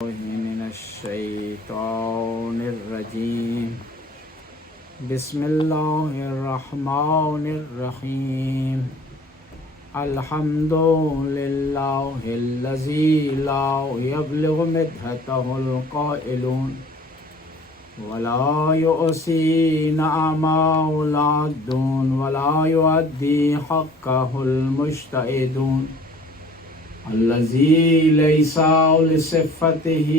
من الشیطان الرجیم بسم اللہ الرحمن الرحیم الحمد للہ الذی لا یبلغ مدحتہ القائلون ولا یؤسی نعماء العدون ولا یؤدی حقہ المجتہدون الذی لیس لصفته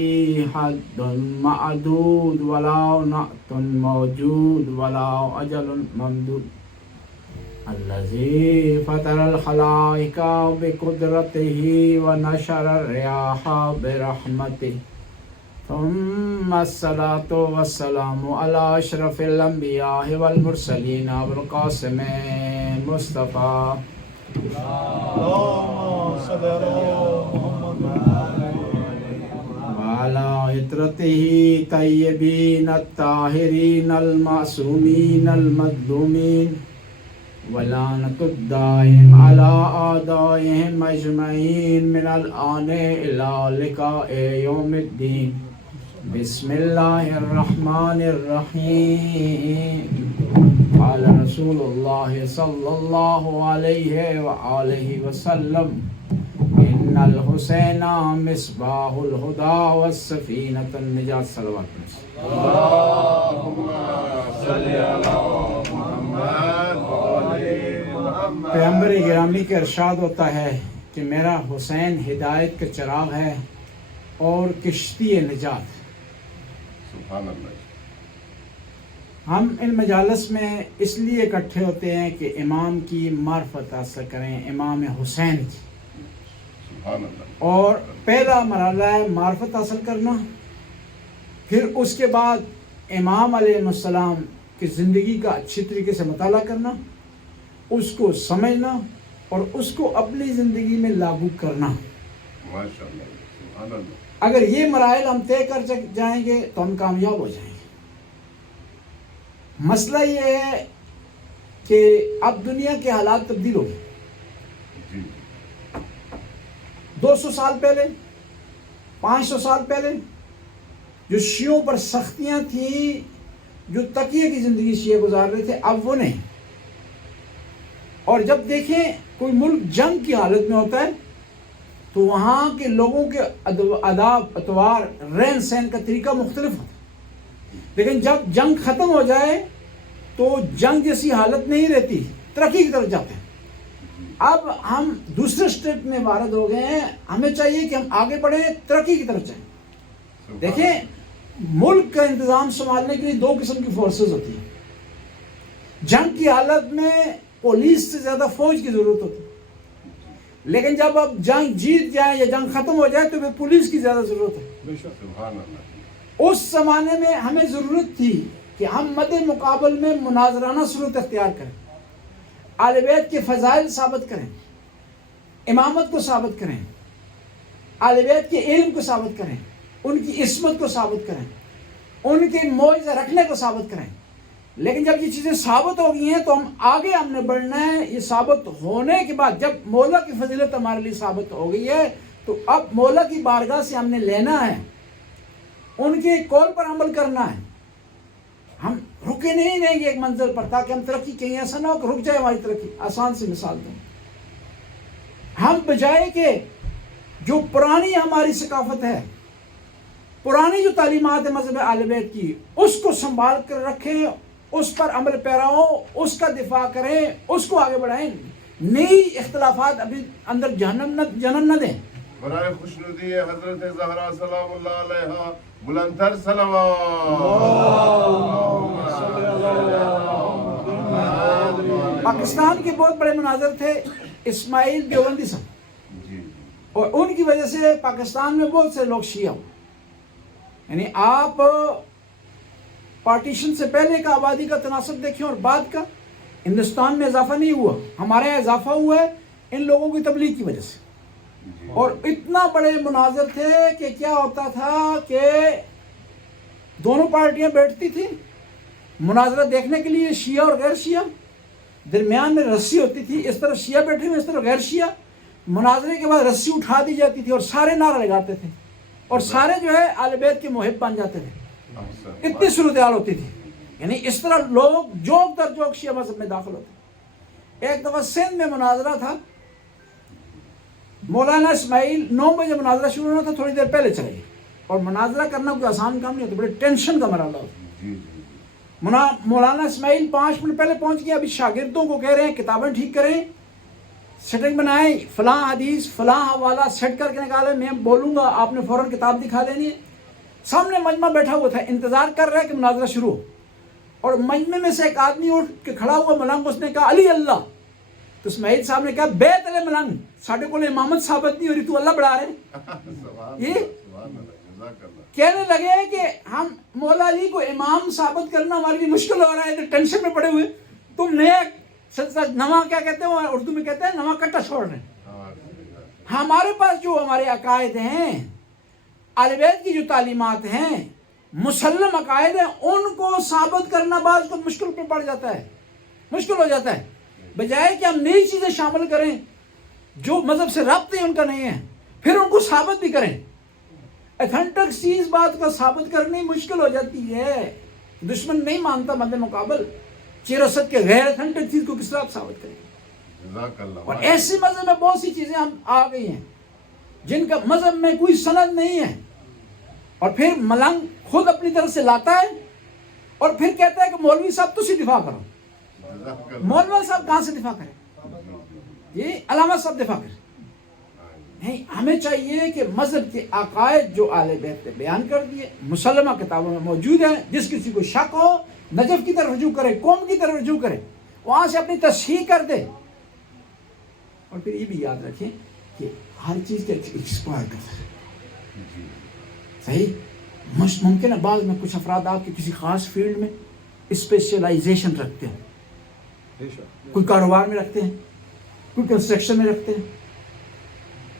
حد معدود ولا نعت موجود ولا اجل ممدود الذی فطر الخلائق بقدرته ونشر الرياح برحمته ثم الصلاة والسلام على اشرف الانبیاء والمرسلین ابو القاسم مصطفیٰ وعلى عطرته طیبین الطاہرین المعصومین المظلومین ولعنة الدائم على أعدائهم أجمعين من الآن إلى لقاء يوم الدين بسم الله الرحمن الرحيم قال رسول الله صلى الله عليه وآله وسلم إن الحسين مصباح الهدى والسفينة النجاة صلوات اللهم صل على محمد پیغمبر گرامی کا ارشاد ہوتا ہے کہ میرا حسین ہدایت کا چراغ ہے اور کشتی نجات. سبحان اللہ. ہم ان مجالس میں اس لیے اکٹھے ہوتے ہیں کہ امام کی معرفت حاصل کریں، امام حسین کی. سبحان اللہ. اور پہلا مرحلہ ہے معرفت حاصل کرنا، پھر اس کے بعد امام علیہ السلام کی زندگی کا اچھی طریقے سے مطالعہ کرنا، اس کو سمجھنا اور اس کو اپنی زندگی میں لاگو کرنا. ماشاء اللہ. سبحان اللہ. اگر یہ مراحل ہم طے کر جائیں گے تو ہم کامیاب ہو جائیں گے. مسئلہ یہ ہے کہ اب دنیا کے حالات تبدیل ہو گئے. جی. 200 سال پہلے، 500 سال پہلے جو شیعوں پر سختیاں تھیں، جو تقیہ کی زندگی شیعہ گزار رہے تھے، اب وہ نہیں. اور جب دیکھیں کوئی ملک جنگ کی حالت میں ہوتا ہے تو وہاں کے لوگوں کے آداب، اطوار، رہن سہن کا طریقہ مختلف ہوتا ہے. لیکن جب جنگ ختم ہو جائے تو جنگ جیسی حالت نہیں رہتی، ترقی کی طرف جاتے ہیں. اب ہم دوسرے اسٹیپ میں وارد ہو گئے ہیں، ہمیں چاہیے کہ ہم آگے بڑھیں، ترقی کی طرف جائیں. دیکھیں ملک کا انتظام سنبھالنے کے لیے 2 قسم کی فورسز ہوتی ہیں. جنگ کی حالت میں پولیس سے زیادہ فوج کی ضرورت ہوتی ہے، لیکن جب اب جنگ جیت جائے یا جنگ ختم ہو جائے تو پھر پولیس کی زیادہ ضرورت ہے. سبحان اللہ. اس زمانے میں ہمیں ضرورت تھی کہ ہم مد مقابل میں مناظرانہ صورت اختیار کریں، اہل بیت کے فضائل ثابت کریں، امامت کو ثابت کریں، اہل بیت کے علم کو ثابت کریں، ان کی عصمت کو ثابت کریں، ان کے معجزہ رکھنے کو ثابت کریں. لیکن جب یہ چیزیں ثابت ہو گئی ہیں تو ہم نے بڑھنا ہے. یہ ثابت ہونے کے بعد جب مولا کی فضیلت ہمارے لیے ثابت ہو گئی ہے تو اب مولا کی بارگاہ سے ہم نے لینا ہے، ان کے قول پر عمل کرنا ہے. ہم رکے نہیں رہیں گے ایک منزل پر تاکہ ہم ترقی کہیں ایسا نہ ہو کہ رک جائے ہماری ترقی. آسان سی مثال دوں، ہم بجائے کہ جو پرانی ہماری ثقافت ہے، پرانی جو تعلیمات ہے مذہب اہل بیت کی، اس کو سنبھال کر رکھیں، اس پر عمل پیرا ہو، اس کا دفاع کریں، اس کو آگے بڑھائیں. نئی اختلافات ابھی اندر جنم نہ دیں. برائے خوشنودی حضرت زہرا سلام اللہ علیہا بلندتر صلوات. پاکستان کے بہت بڑے مناظر تھے اسماعیل دیوبندی صاحب، اور ان کی وجہ سے پاکستان میں بہت سے لوگ شیعہ ہوئے. یعنی آپ پارٹیشن سے پہلے کا آبادی کا تناسب دیکھیں اور بعد کا، ہندوستان میں اضافہ نہیں ہوا، ہمارے یہاں اضافہ ہوا ہے ان لوگوں کی تبلیغ کی وجہ سے. اور اتنا بڑے مناظر تھے کہ کیا ہوتا تھا کہ دونوں پارٹیاں بیٹھتی تھیں مناظرہ دیکھنے کے لیے، شیعہ اور غیر شیعہ، درمیان میں رسی ہوتی تھی، اس طرف شیعہ بیٹھے ہوئے، اس طرف غیر شیعہ. مناظرے کے بعد رسی اٹھا دی جاتی تھی اور سارے نعرہ لگاتے تھے اور سارے جو ہے آل بیت کے محب بن جاتے تھے. اتنی صورتحال ہوتی تھی. یعنی اس طرح لوگ جوک در جوک شیعہ مذہب میں داخل ہوتے. ایک دفعہ سندھ میں مناظرہ تھا, مولانا اسماعیل 9 بجے مناظرہ شروع ہونا تھا, تھوڑی دیر پہلے چلے گئے. اور مناظرہ کرنا کوئی آسان کام نہیں ہوتا, بڑے ٹینشن کا مرحلہ ہوتا. مولانا اسماعیل 5 منٹ پہلے پہنچ گیا. ابھی شاگردوں کو کہہ رہے ہیں کتابیں ٹھیک کریں, سیٹنگ بنائیں, فلاں حدیث فلاں حوالہ سیٹ کر کے نکالیں, میں بولوں گا آپ نے فوراً کتاب دکھا دینی ہے. سامنے مجمع بیٹھا ہوا تھا, انتظار کر رہا ہے کہ مناظرہ شروع ہو. اور مجمع میں سے ایک آدمی اٹھ کے کھڑا ہوا ملنگ, اس نے کہا علی اللہ. تو اسماعیل صاحب نے کہا بیت علی ملنگ, ساڑھے کو امامت ثابت نہیں ہو رہی, تو اللہ بڑھا رہے. یہ کہنے لگے کہ ہم مولا علی کو امام ثابت کرنا ہمارے لیے مشکل ہو رہا ہے, تو ٹینشن میں پڑے ہوئے. تم نیک نواں کیا کہتے ہیں, اردو میں کہتے ہیں نواں کٹا چھوڑ رہے ہیں. ہمارے پاس جو ہمارے عقائد ہیں, اہل بیت کی جو تعلیمات ہیں, مسلم عقائد ہیں, ان کو ثابت کرنا بعض کو مشکل پہ پڑ جاتا ہے, مشکل ہو جاتا ہے. بجائے کہ ہم نئی چیزیں شامل کریں جو مذہب سے ربط ہی ان کا نہیں ہے, پھر ان کو ثابت بھی کریں. اتھینٹک چیز بات کو ثابت کرنی مشکل ہو جاتی ہے. دشمن نہیں مانتا مد مقابل, چیر و صد کے غیر اتھینٹک چیز کو کس طرح آپ ثابت کریں. اور ایسی مذہب میں بہت سی چیزیں ہم آ گئی ہیں جن کا مذہب میں کوئی سند نہیں ہے, اور پھر ملنگ خود اپنی طرف سے لاتا ہے اور پھر کہتا ہے کہ مولوی صاحب تسی دفاع کرو. مولوی صاحب کہاں سے دفاع کریں, یہ علامہ صاحب دفاع کریں. نہیں, ہمیں چاہیے کہ مذہب کے عقائد جو اہل بیت نے بیان کر دیے مسلمہ کتابوں میں موجود ہیں, جس کسی کو شک ہو نجف کی طرف رجوع کرے, قوم کی طرف رجوع کرے, وہاں سے اپنی تصحیح کر دے. اور پھر یہ بھی یاد رکھیں کہ ہر چیز کا ایکسپائر کرتا ہے. صحیح ممکن ہے بعض میں کچھ افراد آپ کے کسی خاص فیلڈ میں اسپیشلائزیشن رکھتے ہیں, کوئی کاروبار میں رکھتے ہیں, کوئی کنسٹرکشن میں رکھتے ہیں,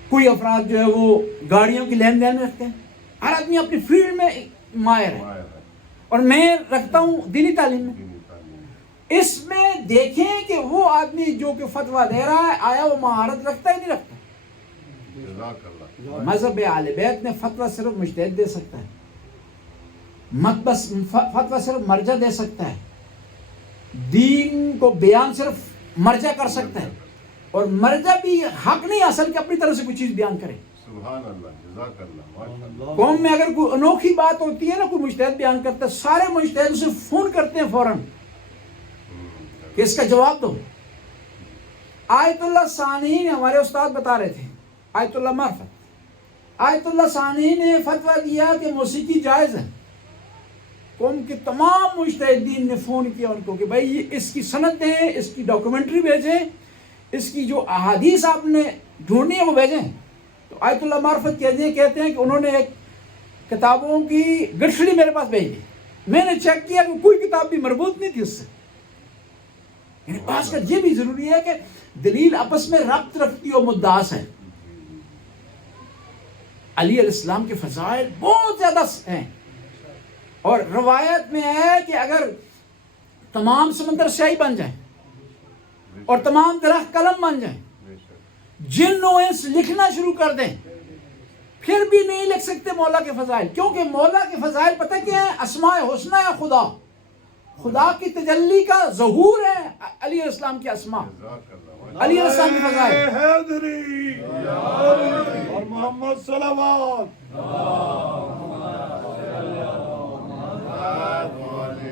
کوئی افراد جو ہے وہ گاڑیوں کی لین دین میں رکھتے ہیں. ہر آدمی اپنی فیلڈ میں ماہر ہے, اور میں رکھتا ہوں دینی تعلیم میں. اس میں دیکھیں کہ وہ آدمی جو کہ فتویٰ دے رہا ہے آیا وہ مہارت رکھتا ہے نہیں رکھتا. مذہب اہل بیت نے فتویٰ صرف مجتہد دے سکتا ہے, بس فتویٰ صرف مرجع دے سکتا ہے, دین کو بیان صرف مرجع کر سکتا ہے, اور مرجع بھی حق نہیں اصل کہ اپنی طرف سے کوئی چیز بیان کرے. سبحان اللہ, جزاک اللہ. قوم میں اگر کوئی انوکھی بات ہوتی ہے نا, کوئی مجتہد بیان کرتا ہے, سارے مجتہد اسے فون کرتے ہیں فوراً کہ اس کا جواب دو. آیت اللہ ثانی نے, ہمارے استاد بتا رہے تھے, آیت اللہ معرفت, آیت اللہ ثانی نے فتویٰ دیا کہ موسیقی جائز ہے. قوم کے تمام مجتہدین نے فون کیا ان کو کہ بھائی اس کی سند دیں, اس کی ڈاکومنٹری بھیجیں, اس کی جو احادیث آپ نے ڈھونڈنی ہے وہ بھیجیں. تو آیت اللہ معرفت کہتے ہیں کہ انہوں نے ایک کتابوں کی گٹھڑی میرے پاس بھیج دی. میں نے چیک کیا کہ کوئی کتاب بھی مربوط نہیں تھی اس سے. یعنی خاص کر یہ بھی ضروری ہے کہ دلیل آپس میں ربط رکھتی ہو, مدعاس ہے. علی علیہ السلام کے فضائل بہت زیادہ ہیں, اور روایت میں ہے کہ اگر تمام سمندر سیاہی بن جائیں اور تمام درخت قلم بن جائیں, جن و انس لکھنا شروع کر دیں, پھر بھی نہیں لکھ سکتے مولا کے فضائل. کیونکہ مولا کے فضائل پتہ کیا ہے, اسماء حسنہ ہے, خدا کی تجلی کا ظہور ہے علی علیہ السلام کی اسماء, علی علیہ السلام کی فضائل. اور محمد صلوات.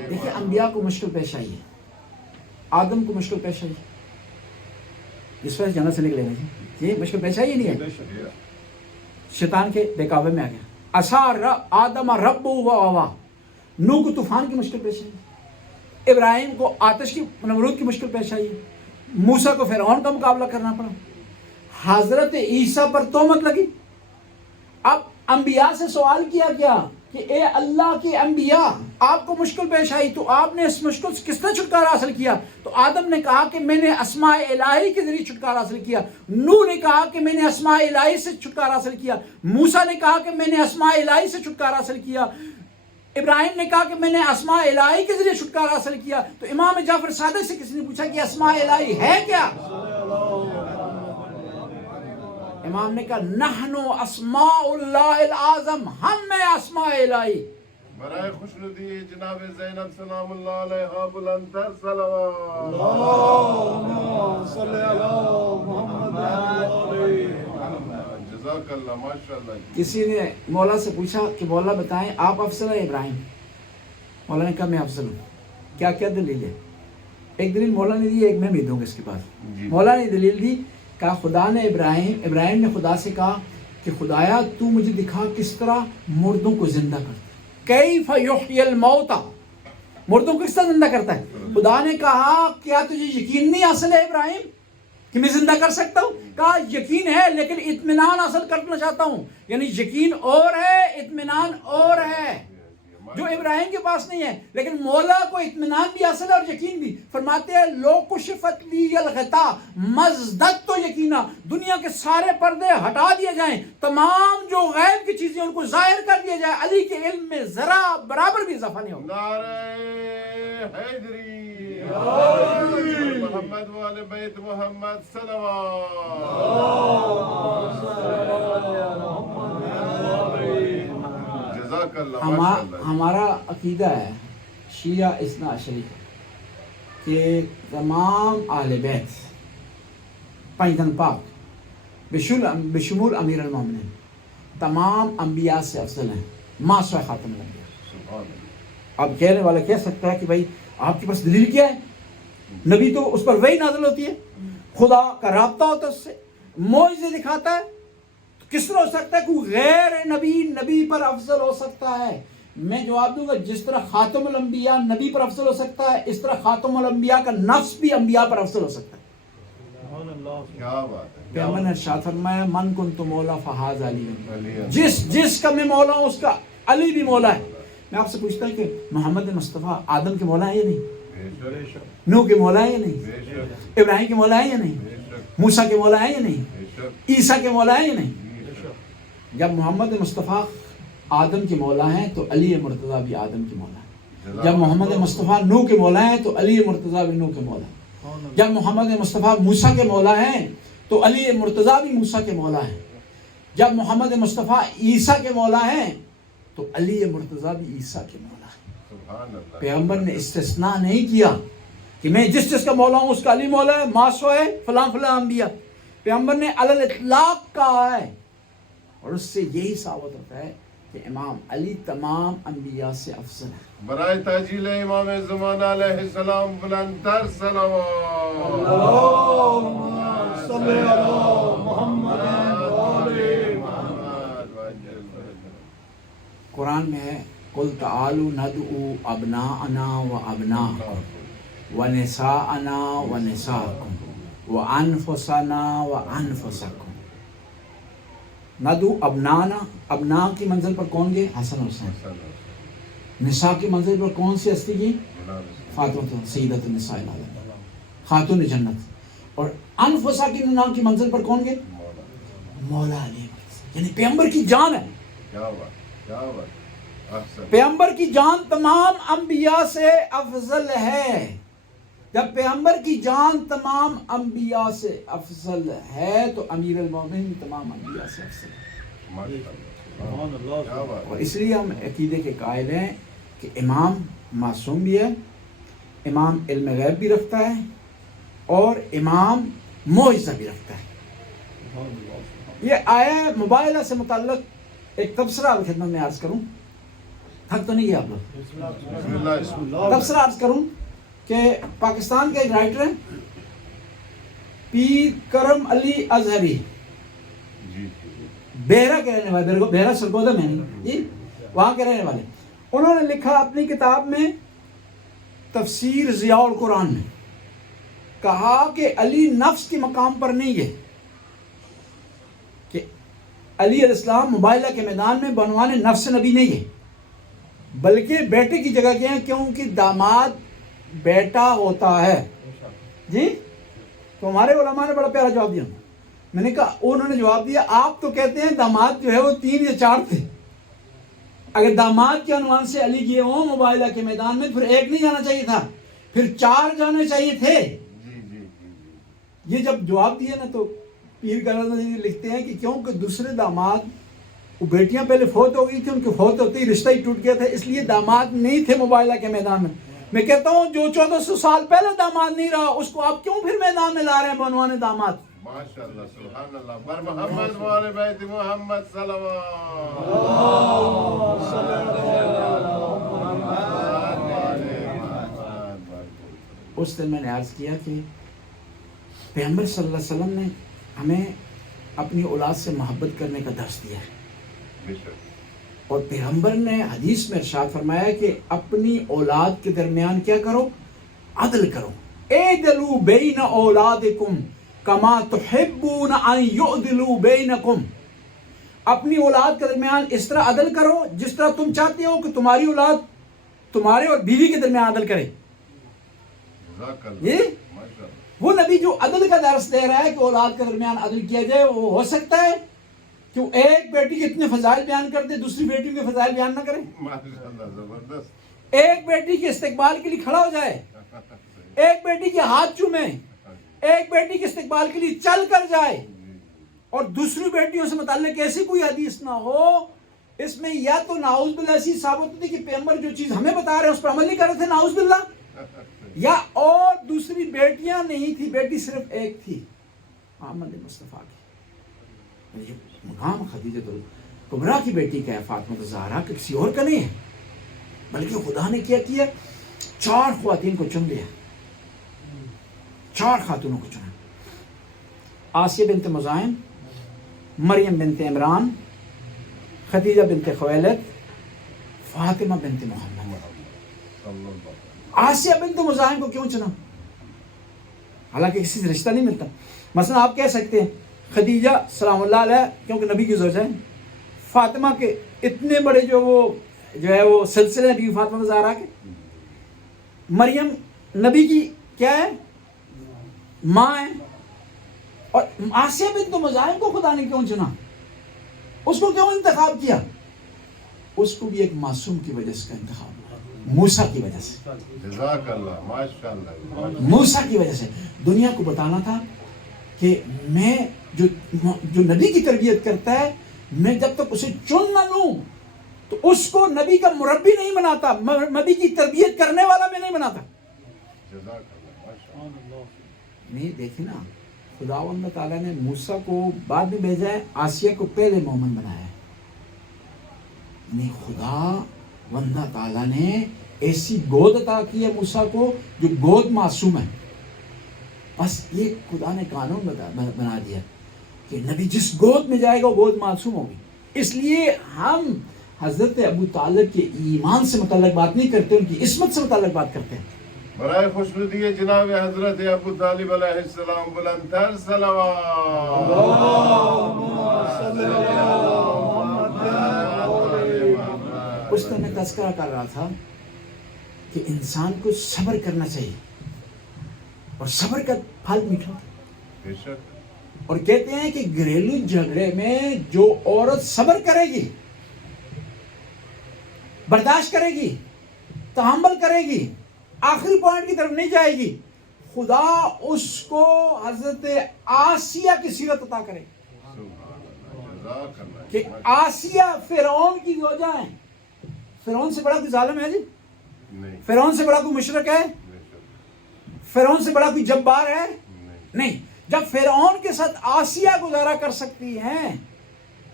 دیکھیں انبیاء کو مشکل پیش آئی ہے, آدم کو مشکل پیش آئی, اس وجہ جنت سے نکلے نہیں, یہ مشکل پیش آئی نہیں ہے, شیطان کے بہکاوے میں آ گیا. اسا آدم رب و آوا, نوح کو طوفان کی مشکل پیش آئی, ابراہیم کو آتش کی نمرود کی مشکل پیش آئی, موسیٰ کو فرعون کا مقابلہ کرنا پڑا, حضرت عیسیٰ پر تہمت لگی. اب انبیاء سے سوال کیا گیا کہ اے اللہ کے انبیاء, آپ کو مشکل پیش آئی تو آپ نے اس مشکل سے کس طرح چھٹکارا حاصل کیا؟ تو آدم نے کہا کہ میں نے اسماء الہی کے ذریعے چھٹکارا حاصل کیا, نوح نے کہا کہ میں نے اسماء الہی سے چھٹکارا حاصل کیا, موسیٰ نے کہا کہ میں نے اسماء الہی سے چھٹکارا حاصل کیا, ابراہیم نے کہا کہ میں نے اسماء الہی کے ذریعے چھٹکارا حاصل کیا. تو امام جعفر صادق سے کسی نے پوچھا کہ اسماء الہی ہے کیا؟ امام نے کہا نحنو اسماء اللہ العظم، ہم میں اسماء الہی. برائے خوشنودی جناب زینب سلام اللہ علیہ بلند تر صلوات. اللهم صل على محمد وعلى جزاک اللہ ماشاء اللہ. کسی نے مولا سے پوچھا کہ مولا بتائیں آپ افضل ہیں ابراہیم؟ مولا نے کہا میں افضل ہوں. کیا کیا دلیل ہے؟ ایک دلیل مولا نے دی، ایک میں بھی دوں گا اس کے بعد. مولا نے دلیل دی، کہا خدا نے ابراہیم نے خدا سے کہا کہ خدایا تو مجھے دکھا کس طرح مردوں کو زندہ کرتا ہے. کیف یحیی الموتى، مردوں کو کس طرح زندہ کرتا ہے. خدا نے کہا کیا تجھے یقین نہیں حاصل ہے ابراہیم کہ میں زندہ کر سکتا ہوں؟ کہا یقین ہے لیکن اطمینان حاصل کرنا چاہتا ہوں. یعنی یقین اور ہے، اطمینان اور ہے، جو ابراہیم کے پاس نہیں ہے. لیکن مولا کو اطمینان بھی حاصل ہے اور یقین بھی. فرماتے ہیں لو کشفت لی الغطاء مزددت یقینا، دنیا کے سارے پردے ہٹا دیے جائیں، تمام جو غیب کی چیزیں ان کو ظاہر کر دیا جائے، علی کے علم میں ذرا برابر بھی اضافہ نہیں ہوگا. نعرہ حیدری محمد والے بیت محمد صلوات. جزاک اللہ ماشاء اللہ. ہمارا عقیدہ ہے شیعہ اثنا عشری کہ تمام اہل بیت پنجتن پاک بشمول امیر المومنین تمام انبیاء سے افضل ہیں، ما سوائے خاتم الانبیاء. سبحان اللہ. اب کہنے والا کہہ سکتا ہے کہ بھائی آپ کے پاس دلیل کیا ہے؟ نبی تو اس پر وحی نازل ہوتی ہے، خدا کا رابطہ ہوتا ہے اس سے، معجزے دکھاتا ہے. کس طرح ہو سکتا ہے کوئی غیر نبی پر افضل ہو سکتا ہے؟ میں جواب دوں گا جس طرح خاتم الانبیاء نبی پر افضل ہو سکتا ہے، اس طرح خاتم الانبیاء کا نفس بھی انبیاء پر افضل ہو سکتا ہے. کیا بات ہے. پیغمبر نے ارشاد فرمایا من کنت مولا فہذا علی، علی. جس کا میں مولا ہوں اس کا علی بھی مولا ہے. میں آپ سے پوچھتا ہوں کہ محمد مصطفیٰ آدم کے مولا ہے یا نہیں؟ بے شک. نوح کے مولا ہے یا نہیں؟ بے شک. ابراہیم کے مولا ہے یا نہیں؟ بے شک. موسیٰ کے مولا ہے یا نہیں؟ بے شک. عیسیٰ کے مولا ہے یا نہیں؟ بے شک. جب محمد مصطفیٰ آدم کے مولا ہیں تو علی مرتضیٰ بھی آدم کے مولا ہے. جب محمد مصطفیٰ نوح کے مولا ہیں تو علی مرتضیٰ بھی نوح کے مولا ہے. جب محمد مصطفیٰ موسیٰ کے مولا ہیں تو علی مرتضیٰ بھی موسیٰ کے مولا ہیں. جب محمد مصطفیٰ عیسیٰ کے مولا ہیں تو علی مرتضیٰ بھی عیسیٰ کے مولا ہے. سبحان اللہ. پیغمبر نے استثناء نہیں کیا کہ میں جس کا مولا ہوں اس کا علی مولا ہے، ماسو ہے فلاں فلاں انبیاء. پیغمبر نے علی الاطلاق کہا ہے، اور اس سے یہی ثابت ہوتا ہے کہ امام علی تمام انبیاء سے افضل ہے. برائے تاجیل امام زمانہ علیہ السلام بلند تر صلوات. اللهم صل على محمد وعلى محمد. قرآن میں ہے قل تعالوا ندعو ابناءنا وابناءکم ونساءنا ونساءکم وانفسنا وانفسکم. ندعو ابنانا، ابنا کی منزل پر کون گئے؟ حسن حسین. نساء کی منزل پر کون سی ہستی گئی؟ فاطمہ سیدۃ النساء العالمین، خاتون جنت. اور انفسا کی نام کی منزل پر کون گئے؟ مولا علی. یعنی پیغمبر کی جان ہے. کیا بات کیا بات. احسن. پیغمبر کی جان تمام انبیاء سے افضل ہے. جب پیغمبر کی جان تمام انبیاء سے افضل ہے تو امیر المومنین تمام انبیاء سے افضل ہے. سبحان اللہ. کیا بات. اور اس لیے ہم عقیدے کے قائل ہیں کہ امام معصوم بھی ہے، امام علم غیب بھی رکھتا ہے، اور امام معجزہ بھی رکھتا ہے. یہ آیا مباہلہ سے متعلق ایک تبصرہ آپ خدمت میں عرض کروں. تھک تو نہیں گیا آپ لوگ؟ بسم اللہ. تبصرہ عرض کروں کہ پاکستان کے ایک رائٹر ہیں پیر کرم علی ازہری، جی. بیرا کے رہنے والے، بیرا سرگودا میں نہیں جی، وہاں کے رہنے والے. انہوں نے لکھا اپنی کتاب میں تفسیر ضیاء القرآن میں، کہا کہ علی نفس کے مقام پر نہیں ہے، کہ علی علیہ السلام مباہلہ کے میدان میں بنوان نفس نبی نہیں ہے، بلکہ بیٹے کی جگہ کیا ہے، کیونکہ داماد بیٹا ہوتا ہے. جی تو ہمارے علماء نے بڑا پیارا جواب دیا. میں نے کہا، انہوں نے جواب دیا آپ تو کہتے ہیں داماد جو ہے وہ 3 یا 4 تھے. اگر داماد کے عنوان سے علی گئے ہوں مباہلہ کے میدان میں، پھر 1 نہیں جانا چاہیے تھا، پھر 4 جانے چاہیے تھے. جی. یہ جب جواب دیا نا تو پیر گھرانہ لکھتے ہیں کہ کیونکہ دوسرے داماد وہ بیٹیاں پہلے فوت ہو گئی تھی، ان کے فوت ہوتے ہی رشتہ ہی ٹوٹ گیا تھا، اس لیے داماد نہیں تھے مباہلہ کے میدان میں. میں کہتا ہوں جو 1400 سال پہلے داماد نہیں رہا اس کو آپ کیوں پھر میدان میں لا رہے ہیں بنوانے داماد؟ ماشاءاللہ سبحان اللہ. بر محمد وآل بیت محمد صلوات. اس دن میں نے عرض کیا کہ پیغمبر صلی اللہ علیہ وسلم نے ہمیں اپنی اولاد سے محبت کرنے کا درس دیا ہے، بے شک. اور پیغمبر نے حدیث میں ارشاد فرمایا کہ اپنی اولاد کے درمیان کیا کرو؟ عدل کرو. اعدلوا بین اولادکم کما تحبون ان یعدلوا بینکم. اپنی اولاد کے درمیان اس طرح عدل کرو جس طرح تم چاہتے ہو کہ تمہاری اولاد تمہارے اور بیوی کے درمیان عدل کرے. جزاک اللہ. یہ ماشاءاللہ. وہ نبی جو عدل کا درس دے رہا ہے کہ اولاد کے درمیان عدل کیا جائے، وہ ہو سکتا ہے کہ وہ ایک بیٹی کے اتنے فضائل بیان کر دے دوسری بیٹیوں کے فضائل بیان نہ کرے؟ ماشاءاللہ زبردست. ایک بیٹی کے استقبال کے لیے کھڑا ہو جائے، ایک بیٹی کے ہاتھ چومے، ایک بیٹی کے استقبال کے لیے چل کر جائے، اور دوسری بیٹیوں سے متعلق ایسی کوئی حدیث نہ ہو اس میں یا تو نعوذ باللہ ایسی ثابت ہوتی کہ پیغمبر جو چیز ہمیں بتا رہے ہیں اس پر عمل نہیں کر رہے تھے، نعوذ باللہ، یا اور دوسری بیٹیاں نہیں تھی، بیٹی صرف ایک تھی محمد مصطفیٰ کی. یہ مقام خدیجہ کبریٰ کی بیٹی کا ہے، فاطمہ الزہرا کا، کسی اور کا نہیں ہے. بلکہ خدا نے کیا 4 خواتین کو چن لیا، 4 خاتونوں کو چنا. آسیہ بنت مزاحم، مریم بنت عمران، خدیجہ بنت خویلد، فاطمہ بنت محمد. آسیہ بنت مزاحم کو کیوں چنا؟ حالانکہ کسی سے رشتہ نہیں ملتا. مثلا آپ کہہ سکتے ہیں خدیجہ سلام اللہ علیہ کیونکہ نبی کی زوجہ ہیں، فاطمہ کے اتنے بڑے جو ہے وہ سلسلے ہیں فاطمہ الزہرا کے. مریم نبی کی کیا ہے؟ ماں ہے. اور آسیہ بنت مزاحم کو خدا نے کیوں چنا؟ اس کو کیوں انتخاب کیا؟ اس کو بھی ایک معصوم کی وجہ سے کا انتخاب ہوا، موسیٰ کی وجہ سے. جزاک اللہ. ماشاءاللہ. موسیٰ کی وجہ سے دنیا کو بتانا تھا کہ میں جو نبی کی تربیت کرتا ہے، میں جب تک اسے چن نہ لوں تو اس کو نبی کا مربی نہیں بناتا، نبی کی تربیت کرنے والا میں نہیں بناتا. جزاک اللہ. ماشاءاللہ. نہیں دیکھیں نا، خداوند تعالیٰ نے موسیٰ کو بعد میں بھیجا ہے، آسیہ کو پہلے مومن بنایا ہے. نہیں، خداوند تعالیٰ نے ایسی گود عطا کی ہے موسیٰ کو جو گود معصوم ہے. بس یہ خدا نے قانون بنا دیا کہ نبی جس گود میں جائے گا وہ گود معصوم ہوگی. اس لیے ہم حضرت ابو طالب کے ایمان سے متعلق بات نہیں کرتے، ان کی عصمت سے متعلق بات کرتے ہیں. برائے خوشنودی جناب حضرت ابو طالب علیہ السلام بلند تر صلوات. اس طرح میں تذکرہ کر رہا تھا کہ انسان کو صبر کرنا چاہیے، اور صبر کا پھل میٹھا ہوتا ہے. بے شک. اور کہتے ہیں کہ گھریلو جھگڑے میں جو عورت صبر کرے گی، برداشت کرے گی، تحمل کرے گی، آخری پوائنٹ کی طرف نہیں جائے گی، خدا اس کو حضرت آسیہ کی سیرت عطا کرے. جزاک اللہ. کہ آسیہ فرعون کی زوجہ ہیں. فرعون سے بڑا کوئی ظالم ہے جی؟ نہیں. فرعون سے بڑا کوئی مشرک ہے؟ بے شک. فرعون سے بڑا کوئی جبار ہے؟ نہیں. نہیں. جب فرعون کے ساتھ آسیہ گزارا کر سکتی ہیں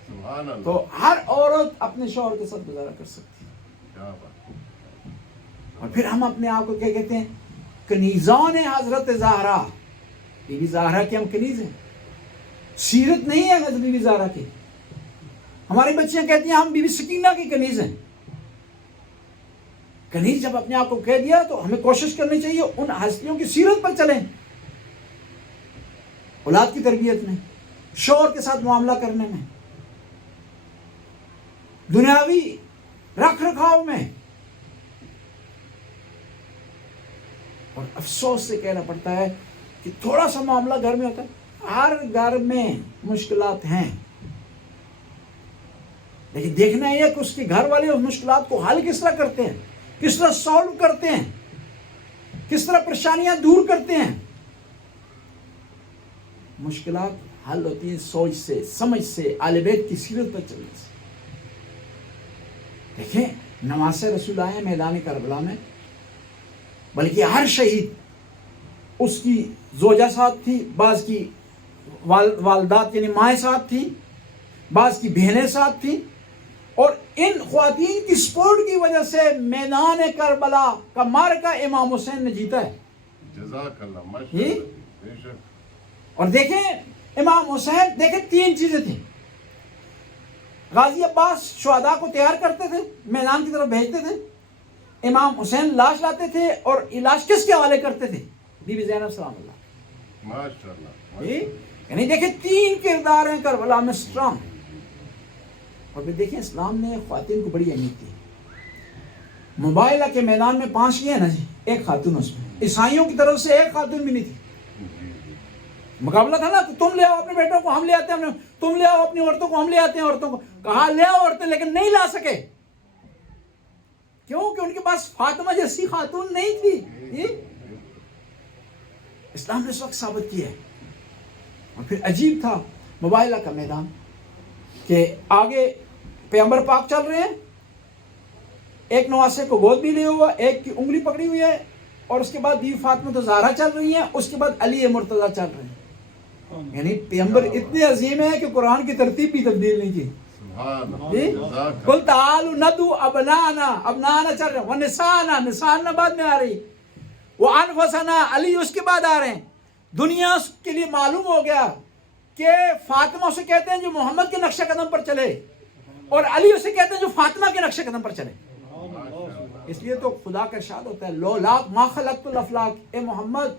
سبحان اللہ. تو ہر عورت اپنے شوہر کے ساتھ گزارا کر سکتی ہے. کیا بات. اور پھر ہم اپنے آپ کو کیا کہتے ہیں؟ کنیزان حضرت زہرا. بی بی زہرا کے ہم کنیز ہیں. سیرت نہیں ہے حضرت بی بی زہرا کی. ہماری بچیاں کہتی ہیں ہم بی بی سکینہ کی کنیز ہیں. کنیز جب اپنے آپ کو کہہ دیا تو ہمیں کوشش کرنی چاہیے ان ہستیوں کی سیرت پر چلیں، اولاد کی تربیت میں، شوہر کے ساتھ معاملہ کرنے میں، دنیاوی رکھ رکھاؤ میں. اور افسوس سے کہنا پڑتا ہے کہ تھوڑا سا معاملہ گھر میں ہوتا ہے. ہر گھر میں مشکلات ہیں، لیکن دیکھنا یہ کہ اس کے گھر والے اس مشکلات کو حل کس طرح کرتے ہیں، کس طرح سالو کرتے ہیں، کس طرح پریشانیاں دور کرتے ہیں. مشکلات حل ہوتی ہیں سوچ سے، سمجھ سے، اہل بیت کی سیرت پر چلنے سے۔ دیکھیں نواسۂ رسول آئے ہیں میدان کربلا میں، بلکہ ہر شہید اس کی زوجہ ساتھ تھی، بعض کی والدات یعنی مائیں ساتھ تھیں، بعض کی بہنیں ساتھ تھیں، اور ان خواتین کی سپورٹ کی وجہ سے میدان کربلا کا معرکہ امام حسین نے جیتا ہے۔ جزاک اللہ، ماشاءاللہ، بے شک۔ اور دیکھیں امام حسین، دیکھیں 3 چیزیں تھیں۔ غازی عباس شہداء کو تیار کرتے تھے، میدان کی طرف بھیجتے تھے، امام حسین لاش لاتے تھے، اور یہ لاش کس کے حوالے کرتے تھے؟ بی بی زینب سلام اللہ۔ ماشاءاللہ، یعنی دیکھیں 3 کردار ہیں کربلا میں سٹرانگ۔ اور پھر دیکھیں اسلام نے خواتین کو بڑی اہمیت دی۔ مباحلہ کے میدان میں 5 کیے نا جی، ایک خاتون اس میں، عیسائیوں کی طرف سے ایک خاتون بھی نہیں تھی۔ مقابلہ تھا نا، تم لے آؤ اپنے بیٹوں کو، ہم لے آتے ہیں، تم لے آؤ اپنی عورتوں کو، ہم لے آتے ہیں عورتوں کو۔ کہا لے آؤ عورتیں، لیکن نہیں لا سکے۔ کیوں؟ کہ ان کے پاس فاطمہ جیسی خاتون نہیں تھی۔ اسلام نے اس وقت ثابت کیا ہے۔ اور پھر عجیب تھا مباحلہ کا میدان کہ آگے پیغمبر پاک چل رہے ہیں، ایک نواسے کو گود بھی لیا ہوا، ایک کی انگلی پکڑی ہوئی ہے، اور اس کے بعد بیوی فاطمہ زہرا چل رہی ہیں، اس کے بعد علی مرتضیٰ چل رہے ہیں۔ یعنی پیغمبر اتنے عظیم ہیں کہ قرآن کی ترتیب بھی تبدیل نہیں کی۔ سبحان اللہ، قل تعالوا ندعو ابنانا، ابنانا چل رہے ہیں، ونسانا، نسانا بعد میں آ رہی، وانفسنا، علی اس کے بعد آ رہے ہیں۔ دنیا کے لیے معلوم ہو گیا کہ فاطمہ اسے کہتے ہیں جو محمد کے نقش قدم پر چلے، اور علی اسے کہتے ہیں جو فاطمہ کے نقش قدم پر چلے۔ اس لیے تو خدا کا ارشاد ہوتا ہے لولاک ما خلقت الافلاک، اے محمد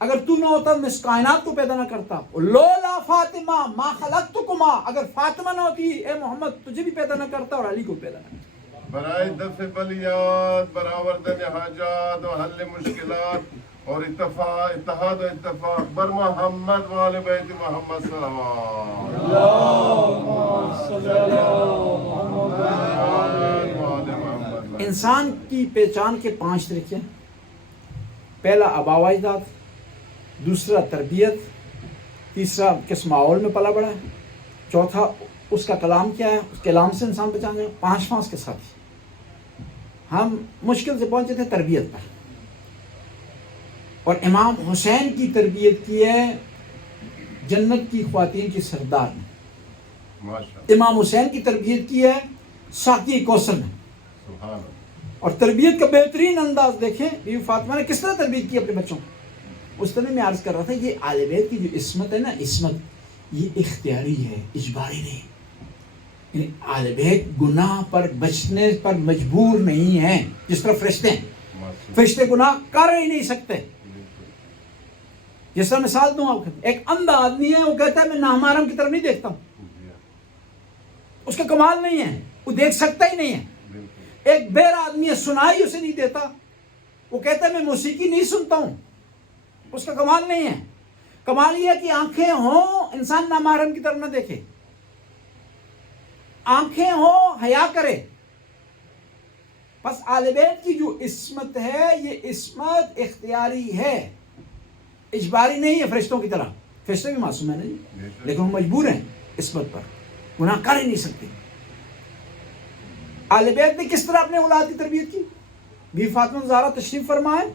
اگر تو نہ ہوتا میں اس کائنات کو پیدا نہ کرتا۔ لولا فاطمہ ما خلقتکما، اگر فاطمہ نہ ہوتی اے محمد تجھے بھی پیدا نہ کرتا اور علی کو پیدا نہ کرتا۔ برائے دفع بلیات، برآوردن حاجات و حل مشکلات اور اتحاد و اتفاق بر محمد و آل بیت محمد صلی اللہ علیہ وسلم۔ انسان کی پہچان کے 5 طریقے ہیں۔ پہلا آباء و اجداد، دوسرا تربیت، تیسرا کس ماحول میں پلا بڑا ہے، چوتھا اس کا کلام کیا ہے، اس کلام سے انسان پہچان جائے، 5واں اس کے ساتھی۔ ہم مشکل سے پہنچے تھے تربیت پر، اور امام حسین کی تربیت کی ہے جنت کی خواتین کی سردار نے۔ ماشاءاللہ، امام حسین کی تربیت کی ہے ساقی کوثر نے۔ سبحان اللہ، اور تربیت کا بہترین انداز دیکھیں بیوی فاطمہ نے کس طرح تربیت کی اپنے بچوں کو۔ اس طرح میں عرض کر رہا تھا یہ آل بیت کی جو عصمت ہے نا، عصمت یہ اختیاری ہے، اجباری نہیں۔ یعنی آل بیت گناہ پر بچنے پر مجبور نہیں ہیں، جس طرح فرشتے ہیں، فرشتے گناہ کر ہی نہیں سکتے۔ جس طرح مثال دوں آپ کو، ایک اندھا آدمی ہے، وہ کہتا ہے میں نامحرم کی طرف نہیں دیکھتا ہوں، اس کا کمال نہیں ہے، وہ دیکھ سکتا ہی نہیں ہے۔ ایک بہر آدمی ہے، سنائی اسے نہیں دیتا، وہ کہتا ہے میں موسیقی نہیں سنتا ہوں، اس کا کمال نہیں ہے۔ کمال یہ ہے کہ آنکھیں ہوں، انسان نامحرم کی طرف نہ دیکھے، آنکھیں ہوں، حیا کرے۔ بس آل بیت کی جو عصمت ہے یہ عصمت اختیاری ہے، اجباری نہیں ہے فرشتوں کی طرح۔ فرشتے بھی معصوم ہیں نہیں، لیکن وہ مجبور ہیں عصمت پر، گناہ کر ہی نہیں سکتے۔ آل بیت نے کس طرح اپنے اولاد کی تربیت کی؟ بی فاطمہ زہرا تشریف فرمائے،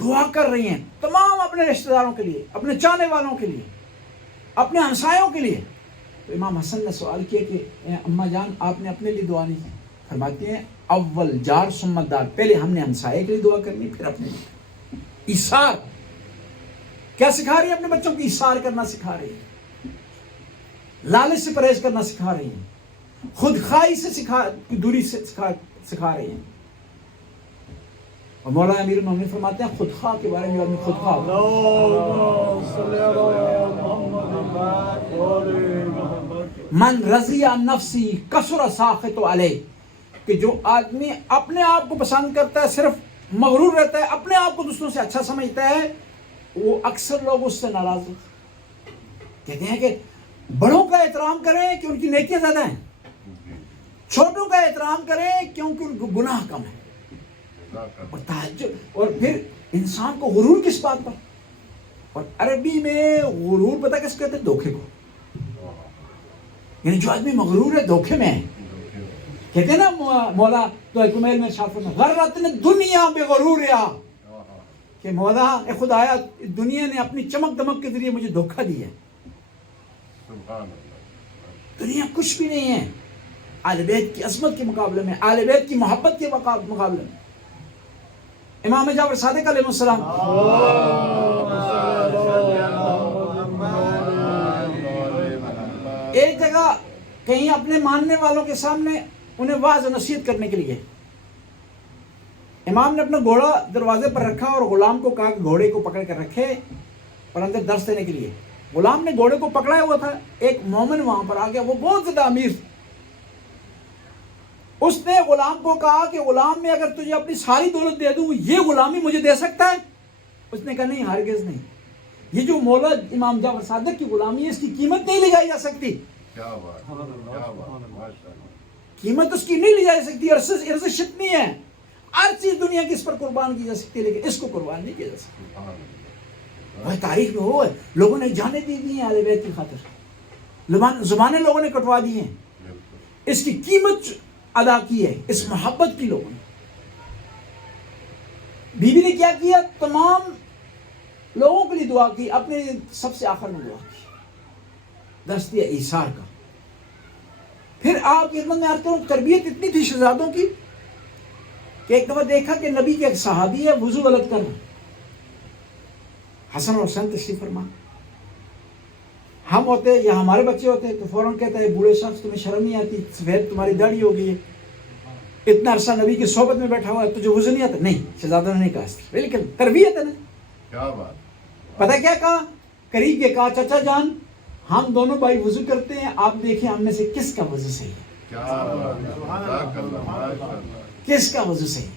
دعا کر رہی ہیں تمام اپنے رشتہ داروں کے لیے، اپنے چاہنے والوں کے لیے، اپنے ہمسایوں کے لیے۔ تو امام حسن نے سوال کیا کہ اے اماں جان آپ نے اپنے لیے دعا نہیں کی؟ فرماتی ہیں اول جار ثم دار، پہلے ہم نے ہمسائے کے لیے دعا کرنی پھر اپنے لیے۔ ایثار کیا سکھا رہی ہے؟ اپنے بچوں کو ایثار کرنا سکھا رہی ہے، لالچ سے پرہیز کرنا سکھا رہی ہیں، خود خواہی سے دوری سے سکھا رہی ہیں۔ اور مولانا امیر المومنین فرماتے ہیں خود خواہ کے بارے میں آدمی خود خواہ من رضی نفسی کثر ساخط علیہ، کہ جو آدمی اپنے آپ کو پسند کرتا ہے، صرف مغرور رہتا ہے، اپنے آپ کو دوسروں سے اچھا سمجھتا ہے، وہ اکثر لوگ اس سے ناراض ہوتے ہیں۔ کہتے ہیں کہ بڑوں کا احترام کریں کہ ان کی نیکیاں زیادہ ہیں، چھوٹوں کا احترام کریں کیونکہ ان کو گناہ کم ہے۔ اور تہجد، اور پھر انسان کو غرور کس بات پر؟ اور عربی میں غرور پتہ کس کہتے ہیں؟ دھوکے کو. یعنی جو آدمی مغرور ہے دھوکے میں ہے. کہتے ہیں نا مولا تو کمیل میں شافر میں غرت نے دنیا بے غرور یا کہ مولا اے خدایا دنیا نے اپنی چمک دمک کے ذریعے مجھے دھوکہ دیا ہے. سبحان اللہ. دنیا کچھ بھی نہیں ہے اہل بیت کی عظمت کے مقابلے میں، اہل بیت کی محبت کے مقابلے میں. امام جعفر صادق علیہ السلام ایک جگہ کہیں اپنے ماننے والوں کے سامنے انہیں واعظ و نصیحت کرنے کے لیے امام نے اپنا گھوڑا دروازے پر رکھا اور غلام کو کہا کہ گھوڑے کو پکڑ کر رکھے اور اندر درس دینے کے لیے. غلام نے گھوڑے کو پکڑا ہوا تھا. ایک مومن وہاں پر آ گیا، وہ بہت زیادہ امیر تھا. اس نے غلام کو کہا کہ غلام میں اگر تجھے اپنی ساری دولت دے دوں یہ غلامی مجھے دے سکتا ہے؟ اس نے کہا نہیں، ہرگز نہیں. یہ جو مولا امام جعفر صادق کی غلامی ہے اس کی قیمت نہیں لی جا سکتی. کیا بات، کیا بات، ماشاءاللہ. قیمت اس کی نہیں لی جا سکتی. ارزش اتنی ہے، ہر چیز دنیا کی اس پر قربان کی جا سکتی ہے لیکن اس کو قربان نہیں کیا جا سکتا. وہ تاریخ میں وہ ہے، لوگوں نے جانیں دے دی ہیں اہل بیت کی خاطر، زبانیں لوگوں نے کٹوا دی ہیں. اس کی قیمت ادا کی ہے، اس محبت کی لوگوں نے. بی بی نے کیا کیا؟ تمام لوگوں کے لیے دعا کی، اپنے سب سے آخر میں دعا کی، درس دیا ایثار کا. پھر آپ کی خدمت میں عرض کروں، تربیت اتنی تھی شہزادوں کی کہ ایک دفعہ دیکھا کہ نبی کے ایک صحابی ہے وضو غلط کر رہا. حسن اور حسین تشریف فرما، ہم ہوتے یا ہمارے بچے ہوتے تو فوراً کہتا ہے بوڑھے شخص تمہیں شرم نہیں آتی، سفید تمہاری داڑھی ہو گئی ہے، اتنا عرصہ نبی کی صحبت میں بیٹھا ہوا ہے تجھے وضو نہیں آتا؟ نہیں، شہزادوں نے نہیں کہا اس طرح، لیکن تربیت ہے نا. کیا بات. پتہ کیا کہا؟ قریب کے کہا چچا جان ہم دونوں بھائی وضو کرتے ہیں، آپ دیکھیں ہم میں سے کس کا وضو صحیح ہے. کیا بات، جزاک اللہ، ماشاءاللہ، کس کا وضو صحیح ہے.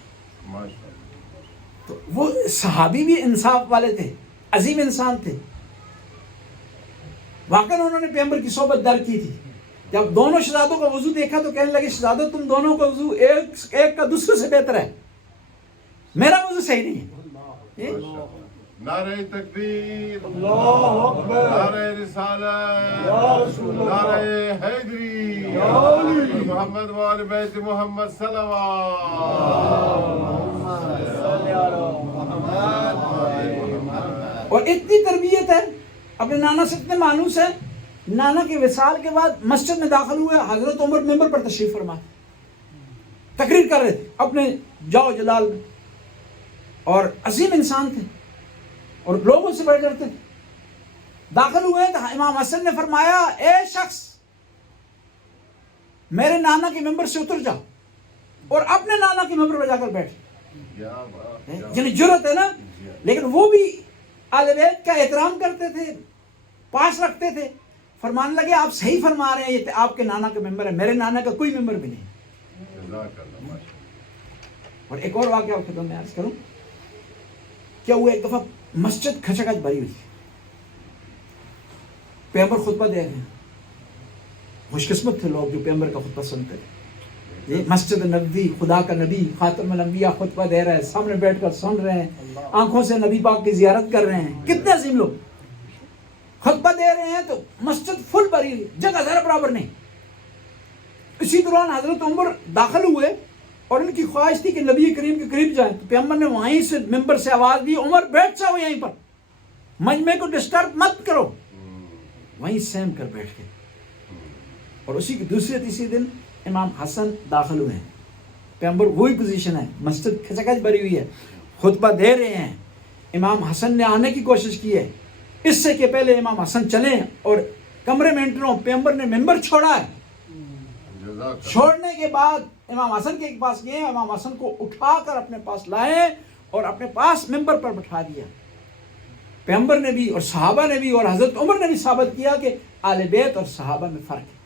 ماشاءاللہ. تو وہ صحابی بھی انصاف والے تھے، عظیم انسان تھے. واقعاً انہوں نے پیغمبر کی صحبت در کی تھی. جب دونوں شہزادوں کا وضو دیکھا تو کہنے لگے شہزادوں تم دونوں کا وضو ایک کا دوسرے سے بہتر ہے، میرا وضو صحیح نہیں ہے. نعرہ تکبیر، اللہ اکبر، نعرہ رسالت، یا رسول اللہ، نعرہ حیدری، یا علی محمد وآل بیت محمد صلوات. اور اتنی تربیت ہے، اپنے نانا سے اتنے مانوس ہے. نانا کے وصال کے بعد مسجد میں داخل ہوئے، حضرت عمر ممبر پر تشریف فرما تقریر کر رہے تھے اپنے جاؤ جلال میں، اور عظیم انسان تھے اور لوگوں سے بڑھ ڈرتے تھے. داخل ہوئے تو امام حسن نے فرمایا اے شخص میرے نانا کے ممبر سے اتر جا اور اپنے نانا کے ممبر پر جا کر بیٹھ. کیا بات، یعنی جرأت ہے نا. لیکن وہ بھی اہل بیت کا احترام کرتے تھے، پاس رکھتے تھے. فرمانے لگے آپ صحیح فرما رہے ہیں، یہ آپ کے نانا کا ممبر ہے، میرے نانا کا کوئی ممبر بھی نہیں. جزاک اللہ، ماشاءاللہ. اور ایک اور واقعہ آپ خدمت میں عرض کروں. کیا ہوا، ایک دفعہ مسجد کھچکھچ بھری ہوئی، پیغمبر خطبہ دے رہے ہیں. خوش قسمت تھے لوگ جو پیغمبر کا خطبہ سنتے تھے. یہ مسجد نبوی، خدا کا نبی خاتم الانبیاء خطبہ دے رہا ہے، سامنے بیٹھ کر سن رہے ہیں، آنکھوں سے نبی پاک کی زیارت کر رہے ہیں. کتنے عظیم لوگ خطبہ دے رہے ہیں تو مسجد فل بھری، جگہ ذرا برابر نہیں. اسی دوران حضرت عمر داخل ہوئے اور ان کی خواہش تھی کہ نبی کریم کے قریب جائیں. تو پیغمبر نے وہیں سے ممبر سے آواز دی عمر بیٹھ جاؤ یہیں پر، مجمع کو ڈسٹرب مت کرو. وہیں سیم کر بیٹھ گئے. اور اسی کی دوسرے تیسرے دن امام حسن داخل ہوئے ہیں. پیغمبر وہی پوزیشن ہے، مسجد کھچکھچ بھری ہوئی ہے، خطبہ دے رہے ہیں. امام حسن نے آنے کی کوشش کی ہے، اس سے کہ پہلے امام حسن چلیں اور کمرے میں انٹر ہوں. پیغمبر نے ممبر چھوڑا ہے. چھوڑنے کے بعد امام حسن کے پاس گئے، امام حسن کو اٹھا کر اپنے پاس لائے اور اپنے پاس ممبر پر بٹھا دیا. پیغمبر نے بھی اور صحابہ نے بھی اور حضرت عمر نے بھی ثابت کیا کہ اہل بیت اور صحابہ میں فرق ہے.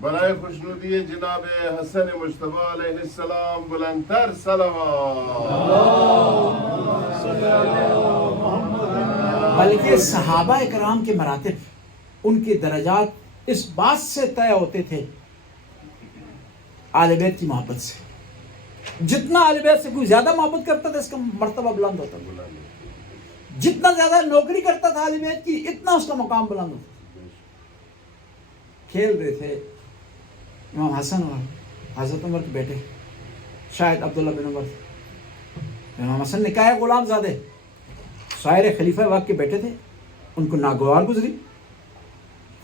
برائے خوشنودی جناب حسن مجتبی علیہ السلام بلندتر صلوات. بلکہ صحابہ کرام کے مراتب، ان کے درجات اس بات سے طے ہوتے تھے اہل بیت کی محبت سے. جتنا اہل بیت سے کوئی زیادہ محبت کرتا تھا اس کا مرتبہ بلند ہوتا تھا. جتنا زیادہ نوکری کرتا تھا اہل بیت کی اتنا اس کا مقام بلند ہوتا. کھیل رہے تھے امام حسن اور حضرت عمر کے بیٹے شاید عبداللہ بن عمر. امام حسن نے کہا ہے غلام زادے شاعر خلیفہ وقت کے بیٹے تھے, ان کو ناگوار گزری.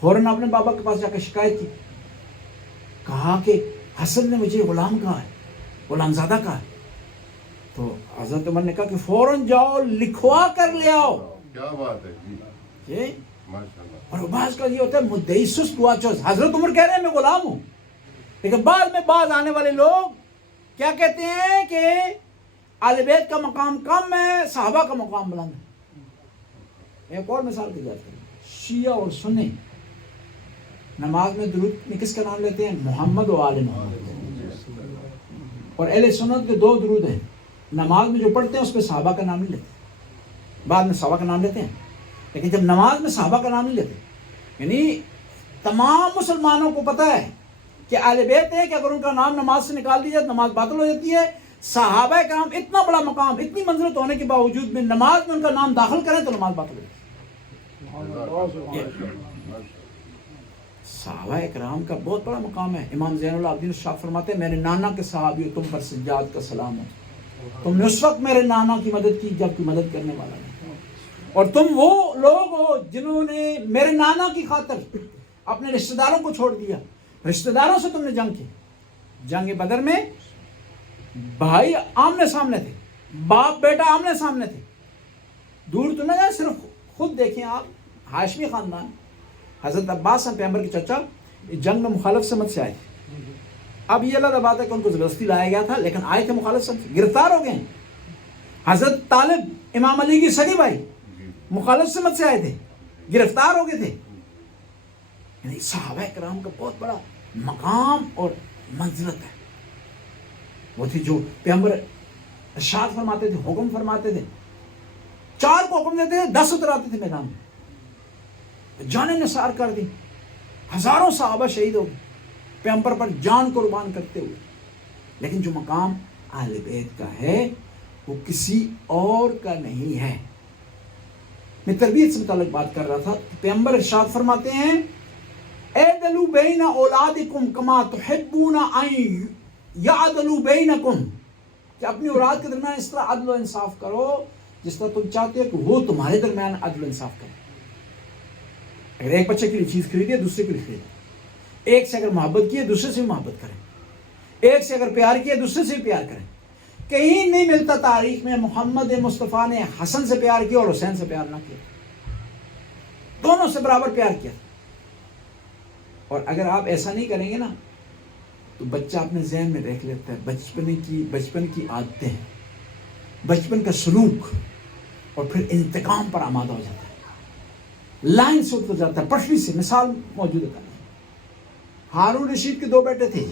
فوراً اپنے بابا کے پاس جا کر شکایت کی, کہا کہ حسن نے مجھے غلام کہا ہے, غلام زادہ کہا ہے. تو حضرت عمر نے کہا کہ فوراً جاؤ لکھوا کر لے آؤ. کیا بات ہے جی, ماشاءاللہ. اور بعض کا یہ ہوتا ہے مدعی سست ہوا چوز. حضرت عمر کہہ رہے ہیں میں غلام ہوں, لیکن بعد میں بعض آنے والے لوگ کیا کہتے ہیں کہ اہل بیت کا مقام کم ہے, صحابہ کا مقام بلند ہے. ایک اور مثال کی جاتی ہے, شیعہ اور سنی نماز میں درود میں کس کا نام لیتے ہیں؟ محمد و آل محمد. اور اہل سنت کے دو درود ہیں, نماز میں جو پڑھتے ہیں اس پہ صحابہ کا نام نہیں لیتے, بعد میں صحابہ کا نام لیتے ہیں, لیکن جب نماز میں صحابہ کا نام نہیں لیتے. یعنی تمام مسلمانوں کو پتہ ہے کہ اہل بیت ہے کہ اگر ان کا نام نماز سے نکال دیا جائے نماز باطل ہو جاتی ہے. صحابہ کرام اتنا بڑا مقام, اتنی منزلت ہونے کے باوجود میں نماز میں ان کا نام داخل کریں تو نماز باطل ہو جاتی ہے. صحابہ کرام کا بہت بڑا مقام ہے. امام زین العابدین شاہ فرماتے ہیں میرے نانا کے صحابی تم پر سجاد کا سلام ہو, تم نے اس وقت میرے نانا کی مدد کی جب کوئی مدد کرنے والا نہیں, اور تم وہ لوگ ہو جنہوں نے میرے نانا کی خاطر اپنے رشتہ داروں کو چھوڑ دیا. رشتہ داروں سے تم نے جنگ کی. جنگ بدر میں بھائی آمنے سامنے تھے, باپ بیٹا آمنے سامنے تھے. دور تو نہ جائے, صرف خود دیکھیں آپ, ہاشمی خاندان, حضرت عباس ہیں پیغمبر کے چچا, جنگ میں مخالف سمت سے آئے تھے. اب یہ اللہ بات ہے کہ ان کو زبردستی لایا گیا تھا, لیکن آئے تھے مخالف سمت سے, گرفتار ہو گئے. حضرت طالب امام علی کی سگے بھائی مخالف سمت سے آئے تھے, گرفتار ہو گئے تھے. یعنی صحابہ کرام کا بہت بڑا مقام اور منزلت ہے. وہ تھی جو پیغمبر ارشاد فرماتے تھے, حکم فرماتے تھے, 4 کو حکم دیتے تھے, 10 اتراتے تھے میدان میں, جانیں نثار کر دی. ہزاروں صحابہ شہید ہو گئے پیغمبر پر جان قربان کرتے ہوئے. لیکن جو مقام اہل بیت کا ہے وہ کسی اور کا نہیں ہے. میں تربیت سے متعلق بات کر رہا تھا. پیغمبر ارشاد فرماتے ہیں اعدلوا بین اولادکم کما تحبون ان یعدلوا بینکم, کہ اپنی اولاد کے درمیان اس طرح عدل و انصاف کرو جس طرح تم چاہتے ہو کہ وہ تمہارے درمیان عدل و انصاف کرے. اگر ایک بچے کے لیے چیز خریدی ہے دوسرے کے لیے خریدے, ایک سے اگر محبت کی ہے دوسرے سے بھی محبت کریں, ایک سے اگر پیار کیا ہے دوسرے سے بھی پیار کریں. کہیں نہیں ملتا تاریخ میں محمد مصطفیٰ نے حسن سے پیار کیا اور حسین سے پیار نہ کیا, دونوں سے برابر پیار کیا. اور اگر آپ ایسا نہیں کریں گے نا تو بچہ اپنے ذہن میں رکھ لیتا ہے بچپن کی عادتیں, بچپن کا سلوک, اور پھر انتقام پر آمادہ ہو جاتا ہے, لائن سے اتر جاتا ہے, پٹری سے. مثال موجود ہے, ہارون رشید کے 2 بیٹے تھے,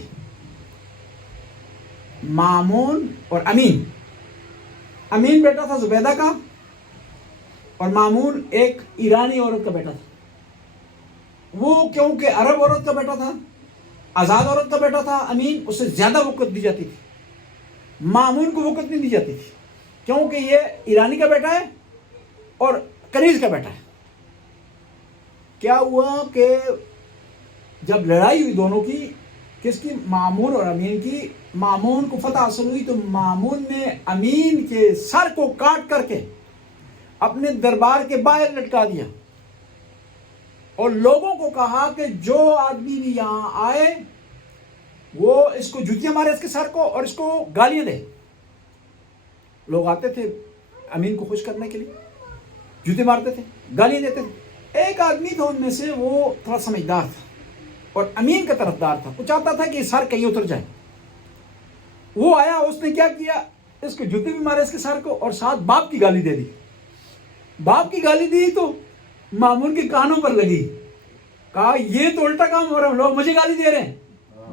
مامون اور امین. امین بیٹا تھا زبیدہ کا, اور مامون ایک ایرانی عورت کا بیٹا تھا. وہ کیونکہ عرب عورت کا بیٹا تھا, آزاد عورت کا بیٹا تھا, امین اسے زیادہ وقت دی جاتی تھی. مامون کو وقت نہیں دی جاتی تھی کیونکہ یہ ایرانی کا بیٹا ہے اور کنیز کا بیٹا ہے. کیا ہوا کہ جب لڑائی ہوئی دونوں کی, کس کی؟ مامون اور امین کی. مامون کو فتح حاصل ہوئی تو مامون نے امین کے سر کو کاٹ کر کے اپنے دربار کے باہر لٹکا دیا, اور لوگوں کو کہا کہ جو آدمی بھی یہاں آئے وہ اس کو جوتیاں مارے اس کے سر کو اور اس کو گالیاں دے. لوگ آتے تھے امین کو خوش کرنے کے لیے, جوتے مارتے تھے, گالیاں دیتے تھے. ایک آدمی تھا ان میں سے, وہ تھوڑا سمجھدار تھا اور امین کا طرفدار تھا. وہ چاہتا تھا کہ یہ سر کہیں اتر جائے. وہ آیا, اس نے کیا کیا, اس کو جوتے بھی مارے اس کے سر کو, اور ساتھ باپ کی گالی دے دی. باپ کی گالی دی تو مامون کے کانوں پر لگی. کہا یہ تو الٹا کام ہو رہا ہے, لوگ مجھے گالی دے رہے ہیں,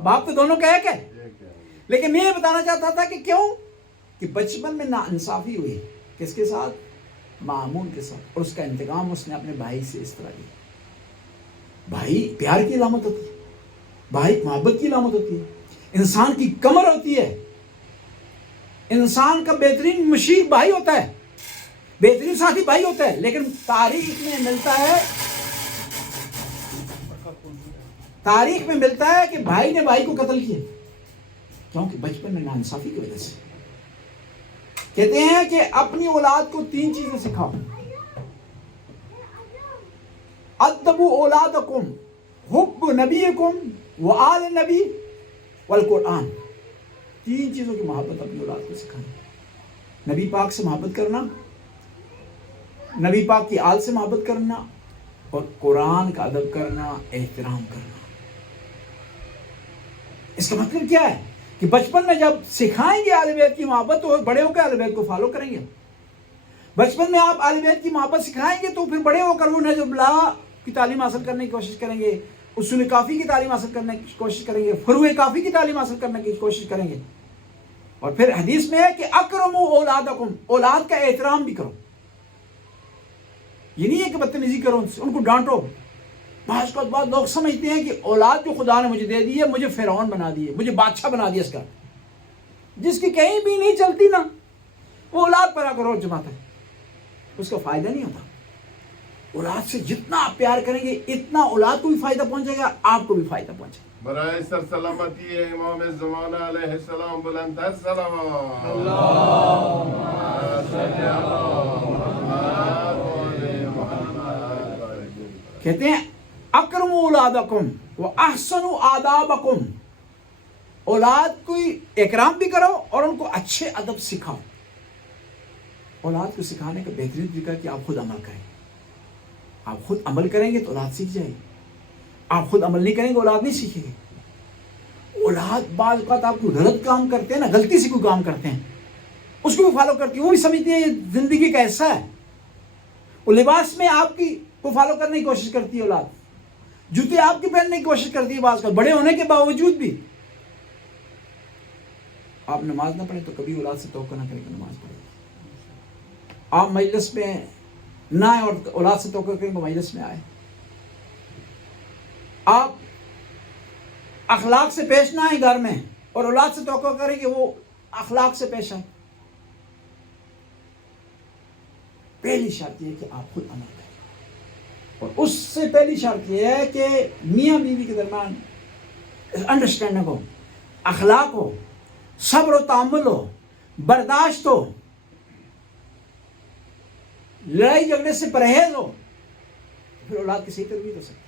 باپ تو دونوں کا ایک ہے. لیکن میں یہ بتانا چاہتا تھا کہ کیوں, کہ بچپن میں ناانصافی ہوئی. کس کے ساتھ؟ مامون کے ساتھ. اور اس کا انتقام اس نے اپنے بھائی سے اس طرح لیا. بھائی پیار کی علامت ہوتی ہے, بھائی محبت کی علامت ہوتی ہے, انسان کی کمر ہوتی ہے, انسان کا بہترین مشیر بھائی ہوتا ہے. بہترین ساتھی بھائی ہوتا ہے، لیکن تاریخ میں ملتا ہے کہ بھائی نے بھائی کو قتل کیا، کیونکہ بچپن میں ناانصافی کی وجہ سے۔ کہتے ہیں کہ اپنی اولاد کو 3 چیزیں سکھاؤ، ادبوا اولادکم حب نبیکم وآل نبی والقرآن۔ 3 چیزوں کی محبت اپنی اولاد کو سکھانا، نبی پاک سے محبت کرنا، نبی پاک کی آل سے محبت کرنا، اور قرآن کا ادب کرنا، احترام کرنا۔ اس کا مطلب کیا ہے کہ بچپن میں جب سکھائیں گے اہل بیت کی محبت تو بڑے ہو کر اہل بیت کو فالو کریں گے۔ بچپن میں آپ اہل بیت کی محبت سکھائیں گے تو پھر بڑے ہو کر وہ نہج البلاغہ کی تعلیم حاصل کرنے کی کوشش کریں گے، اصول کافی کی تعلیم حاصل کرنے کی کوشش کریں گے، فروع کافی کی تعلیم حاصل کرنے کی کوشش کریں گے۔ اور پھر حدیث میں ہے کہ اکرموا اولادکم، اولاد کا احترام بھی کرو۔ یہ نہیں ہے کہ بدتمیزی کرو ان کو ڈانٹو۔ بعض لوگ سمجھتے ہیں کہ اولاد جو خدا نے مجھے دے دی ہے، مجھے فرعون بنا دیے، مجھے بادشاہ بنا دیا اس کا، جس کی کہیں بھی نہیں چلتی نا، وہ اولاد پر آ کر روز جماتا ہے، اس کا فائدہ نہیں ہوتا۔ اولاد سے جتنا آپ پیار کریں گے اتنا اولاد کو بھی فائدہ پہنچے گا، آپ کو بھی فائدہ پہنچے گا۔ برائے سر سلامتی ہے امام زمانہ علیہ السلام، بلند تر سلام۔ کہتے ہیں اکرموا اولادکم واحسنوا آدابکم، اولاد کو اکرام بھی کرو اور ان کو اچھے ادب سکھاؤ۔ اولاد کو سکھانے کا بہترین طریقہ کہ آپ خود عمل کریں۔ آپ خود عمل کریں گے تو اولاد سیکھ جائے گی، آپ خود عمل نہیں کریں گے اولاد نہیں سیکھے گی۔ اولاد بعض اوقات آپ کو غلط کام کرتے ہیں نا، غلطی سے کوئی کام کرتے ہیں، اس کو بھی فالو کرتی ہے، وہ بھی سمجھتی ہے یہ زندگی کا حصہ ہے۔ وہ لباس میں آپ کی کو فالو کرنے کی کوشش کرتی ہے اولاد، جوتے آپ کی پہننے کی کوشش کرتی ہے، بعض کا بڑے ہونے کے باوجود بھی۔ آپ نماز نہ پڑھیں تو کبھی اولاد سے توقع نہ کریں کہ نماز پڑھیں۔ آپ مجلس میں نہ آئے اور اولاد سے توقع کریں کہ مجلس میں آئے۔ آپ اخلاق سے پیش نہ آئیں گھر میں اور اولاد سے توقع کریں کہ وہ اخلاق سے پیش آئیں۔ پہلی شرط یہ ہے کہ آپ خود عمل کریں، اور اس سے پہلی شرط یہ ہے کہ میاں بیوی کے درمیان انڈرسٹینڈنگ ہو، اخلاق ہو، صبر و تحمل ہو، برداشت ہو، لڑائی جھگڑے سے پرہیز ہو، پھر اولاد کی صحیح تربیت ہو سکتی ہے۔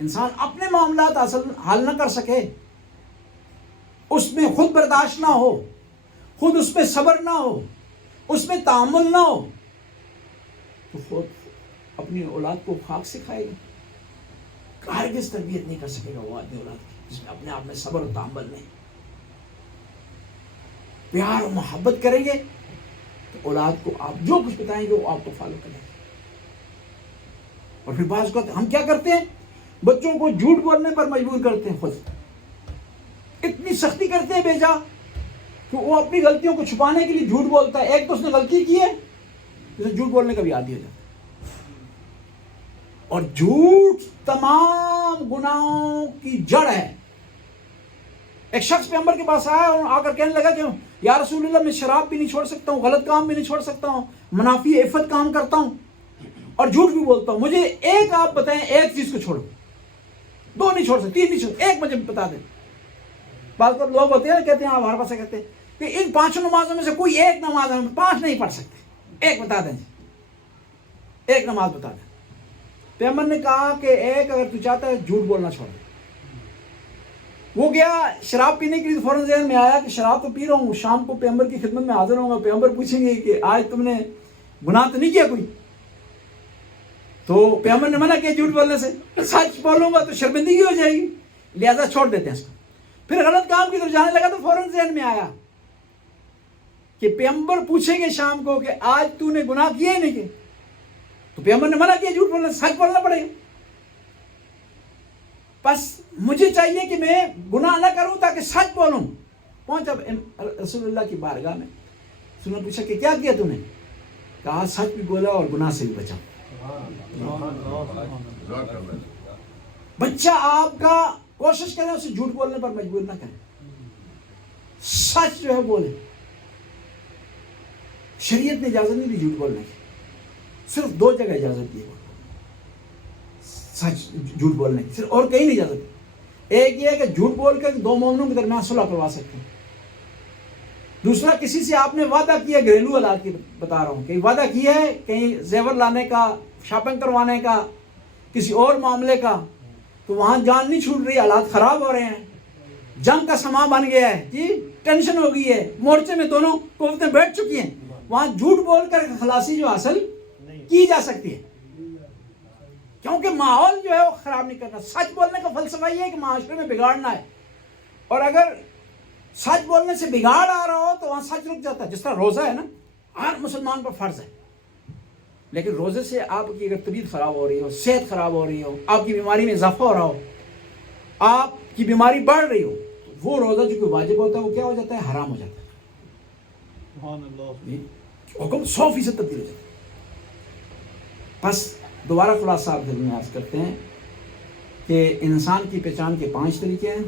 انسان اپنے معاملات حل نہ کر سکے، اس میں خود برداشت نہ ہو، خود اس پہ صبر نہ ہو، اس میں تحمل نہ ہو، تو خود اپنی اولاد کو خاک سکھائے گا، ہرگز تربیت نہیں کر سکے گا وہ آدمی اولاد کی جس میں اپنے آپ میں صبر و تحمل نہیں۔ پیار و محبت کریں گے تو اولاد کو آپ جو کچھ بتائیں گے وہ آپ کو فالو کریں گے۔ اور پھر بعض اوقات ہم کیا کرتے ہیں، بچوں کو جھوٹ بولنے پر مجبور کرتے ہیں، خود اتنی سختی کرتے ہیں بیجا کہ وہ اپنی غلطیوں کو چھپانے کے لیے جھوٹ بولتا ہے۔ ایک تو اس نے غلطی کی ہے، اسے جھوٹ بولنے کا بھی عادی ہو جاتا ہے۔ اور جھوٹ تمام گناہوں کی جڑ ہے۔ ایک شخص پیغمبر کے پاس آیا اور آ کر کہنے لگا کہ یا رسول اللہ میں شراب بھی نہیں چھوڑ سکتا ہوں، غلط کام بھی نہیں چھوڑ سکتا ہوں، منافی عفت کام کرتا ہوں اور جھوٹ بھی بولتا ہوں، مجھے ایک آپ بتائیں، ایک چیز کو چھوڑو، 2 نہیں چھوڑ سکتے، 3 نہیں چھوڑ، ایک مجھے بتا دیں۔ بعض لوگ ہوتے ہیں کہتے ہیں ہمارے پاس کہتے ہیں کہ ان 5 نمازوں میں سے کوئی ایک نماز ہم 5 نہیں پڑھ سکتے، ایک بتا دیں، ایک نماز بتا دیں۔ پیغمبر نے کہا کہ ایک اگر تو چاہتا ہے جھوٹ بولنا چھوڑ۔ وہ گیا شراب پینے کے لیے، فوراً ذہن میں آیا کہ شراب تو پی رہا ہوں، شام کو پیغمبر کی خدمت میں حاضر ہوں گا، پیغمبر پوچھیں گے کہ آج تم نے گناہ تو نہیں کیا کوئی؟ تو پیغمبر نے منع کیا جھوٹ بولنے سے، سچ بولوں گا تو شرمندگی ہو جائے گی، لہذا چھوڑ دیتے ہیں اس کو۔ پھر غلط کام کی طرف جانے لگا تو فوراً ذہن میں آیا کہ پیغمبر پوچھیں گے شام کو کہ آج تو نے گناہ کیے نہیں کیے؟ تو پیغمبر نے منع کیا جھوٹ بولنا، سچ بولنا پڑے گا۔ بس مجھے چاہیے کہ میں گناہ نہ کروں تاکہ سچ بولوں۔ پہنچا رسول اللہ کی بارگاہ میں، رسول نے پوچھا کہ کیا کیا تو نے؟ کہا سچ بھی بولا اور گناہ سے بھی بچا۔ بچہ آپ کا کوشش کریں اسے جھوٹ بولنے پر مجبور نہ کریں، سچ جو ہے بولے۔ شریعت نے اجازت نہیں دی جھوٹ بولنے کی، صرف 2 جگہ اجازت دی سچ جھوٹ بولنے کی، صرف، اور کہیں نہیں اجازت۔ ایک یہ ہے کہ جھوٹ بول کر 2 مومنوں کے درمیان صلح کروا سکتے ہیں۔ دوسرا، کسی سے آپ نے وعدہ کیا، گھریلو حالات کی بتا رہا ہوں، کہ وعدہ کیا ہے کہیں زیور لانے کا، شاپنگ کروانے کا، کسی اور معاملے کا، تو وہاں جان نہیں چھوٹ رہی، حالات خراب ہو رہے ہیں، جنگ کا سماں بن گیا ہے جی، ٹینشن ہو گئی ہے، مورچے میں دونوں قوتیں بیٹھ چکی ہیں، وہاں جھوٹ بول کر خلاصی جو حاصل کی جا سکتی ہے، کیونکہ ماحول جو ہے وہ خراب نہیں کرنا۔ سچ بولنے کا فلسفہ یہ ہے کہ معاشرے میں بگاڑنا ہے، اور اگر سچ بولنے سے بگاڑ آ رہا ہو تو وہاں سچ رک جاتا ہے۔ جس طرح روزہ ہے نا، ہر مسلمان پر فرض ہے، لیکن روزے سے آپ کی اگر طبیعت خراب ہو رہی ہو، صحت خراب ہو رہی ہو، آپ کی بیماری میں اضافہ ہو رہا ہو، آپ کی بیماری بڑھ رہی ہو، وہ روزہ جو کوئی واجب ہوتا ہے وہ کیا ہو جاتا ہے؟ حرام ہو جاتا ہے۔ سبحان اللہ۔ حکم 100% تبدیل ہو جاتا ہے۔ بس دوبارہ خلاصہ آپ دل میں عرض کرتے ہیں کہ انسان کی پہچان کے 5 طریقے ہیں۔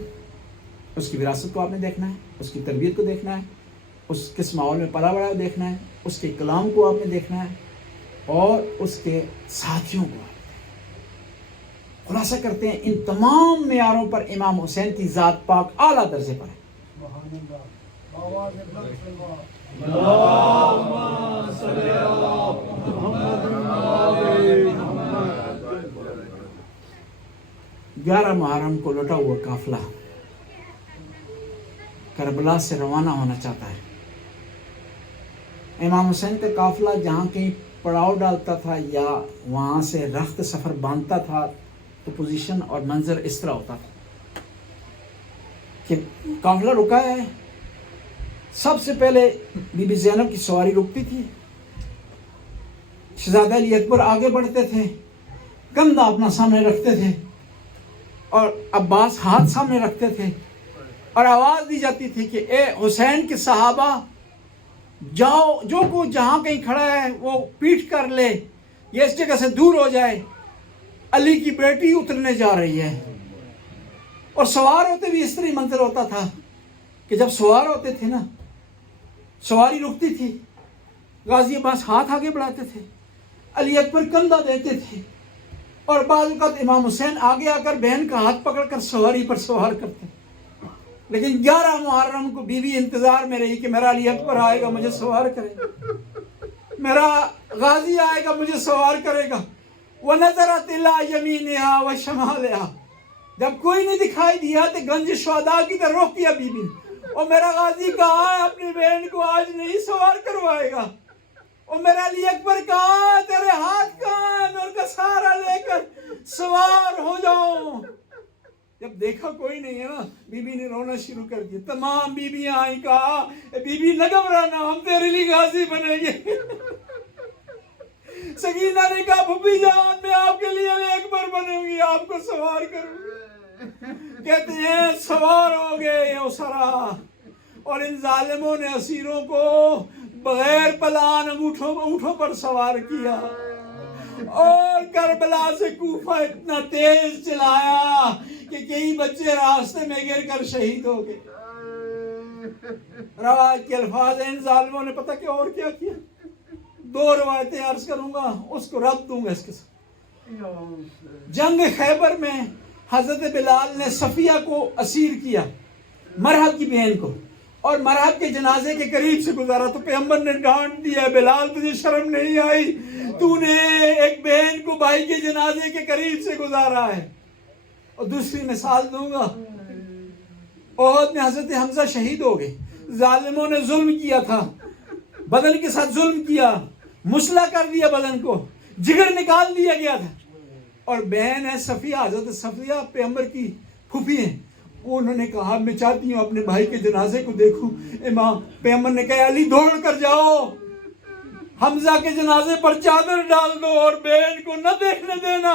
اس کی وراثت کو آپ نے دیکھنا ہے، اس کی تربیت کو دیکھنا ہے، اس کس ماحول میں پلا بڑا دیکھنا ہے، اس کے کلام کو آپ نے دیکھنا ہے، اور اس کے ساتھیوں کو۔ خلاصہ کرتے ہیں ان تمام معیاروں پر امام حسین کی ذات پاک اعلیٰ درجے پر ہے۔ سبحان اللہ۔ آواز بلند فرما۔ 11 محرم کو لٹا ہوا قافلہ کربلا سے روانہ ہونا چاہتا ہے۔ امام حسین کا قافلہ جہاں کہیں پڑاؤ ڈالتا تھا یا وہاں سے رخت سفر باندھتا تھا تو پوزیشن اور منظر اس طرح ہوتا تھا کہ قافلہ رکا ہے، سب سے پہلے بی بی زینب کی سواری رکتی تھی، شہزادہ علی اکبر آگے بڑھتے تھے، کندھا اپنا سامنے رکھتے تھے، اور عباس ہاتھ سامنے رکھتے تھے، اور آواز دی جاتی تھی کہ اے حسین کے صحابہ جاؤ، جو کو جہاں کہیں کھڑا ہے وہ پیٹھ کر لے، یہ اس جگہ سے دور ہو جائے، علی کی بیٹی اترنے جا رہی ہے۔ اور سوار ہوتے بھی اس طرح منظر ہوتا تھا کہ جب سوار ہوتے تھے نا، سواری رکتی تھی، غازی عباس ہاتھ آگے بڑھاتے تھے، علی اکبر کندھا دیتے تھے، اور بعض اوقات امام حسین آگے آ کر بہن کا ہاتھ پکڑ کر سواری پر سوار کرتے۔ لیکن 11 محرم کو بیوی انتظار میں رہی کہ میرا علی اکبر آئے گا مجھے سوار کرے گا، میرا غازی آئے گا مجھے سوار کرے گا۔ وَنَظَرَتْ إِلَىٰ يَمِينِهَا وَشَمَالِهَا، جب کوئی نہیں دکھائی دیا تو گنج شہداء کی طرف رخ کیا بیوی نے، اور میرا غازی کہاں ہے؟ اپنی بہن کو آج نہیں سوار کروائے گا۔ اور میرا علی اکبر کہاں ہے؟ تیرے ہاتھ کہاں ہے؟ میں ان کا سہارا لے کر سوار ہو جاؤں۔ جب دیکھا کوئی نہیں ہے نا، بی بی نے رونا شروع کر دیا۔ تمام بیویاں آئیں، کہا بی بی نہ گھبرانا، ہم تیرے لیے غازی بنیں گے۔ سکینہ نے کہا پھوپھی جان میں آپ کے لیے علی اکبر بنوں گی، آپ کو سوار کروں گی۔ کہتے ہیں سوار ہو گئے اسرا، اور ان ظالموں نے اسیروں کو بغیر پلان اونٹوں پر سوار کیا، اور کربلا سے کوفہ اتنا تیز چلایا کہ کئی بچے راستے میں گر کر شہید ہو گئے۔ روایت کے الفاظ ہیں، ان ظالموں نے پتہ کہ اور کیا کیا؟ 2 روایتیں عرض کروں گا، اس کو رب دوں گا اس کے ساتھ۔ جنگ خیبر میں حضرت بلال نے صفیہ کو اسیر کیا، مرحب کی بہن کو، اور مرحب کے جنازے کے قریب سے گزارا تو پیغمبر نے ڈانٹ دیا، بلال تجھے شرم نہیں آئی؟ تو نے ایک بہن کو بھائی کے جنازے کے قریب سے گزارا ہے۔ اور دوسری مثال دوں گا، احد میں حضرت حمزہ شہید ہو گئے، ظالموں نے ظلم کیا تھا، بدن کے ساتھ ظلم کیا، مسلح کر دیا بدن کو، جگر نکال دیا گیا تھا، اور بہن ہے صفیہ، حضرت صفیہ پیغمبر کی پھوپھی ہیں، انہوں نے کہا میں چاہتی ہوں اپنے بھائی کے جنازے کو دیکھوں۔ امام پیغمبر نے کہا علی دوڑ کر جاؤ، حمزہ کے جنازے پر چادر ڈال دو اور بہن کو نہ دیکھنے دینا،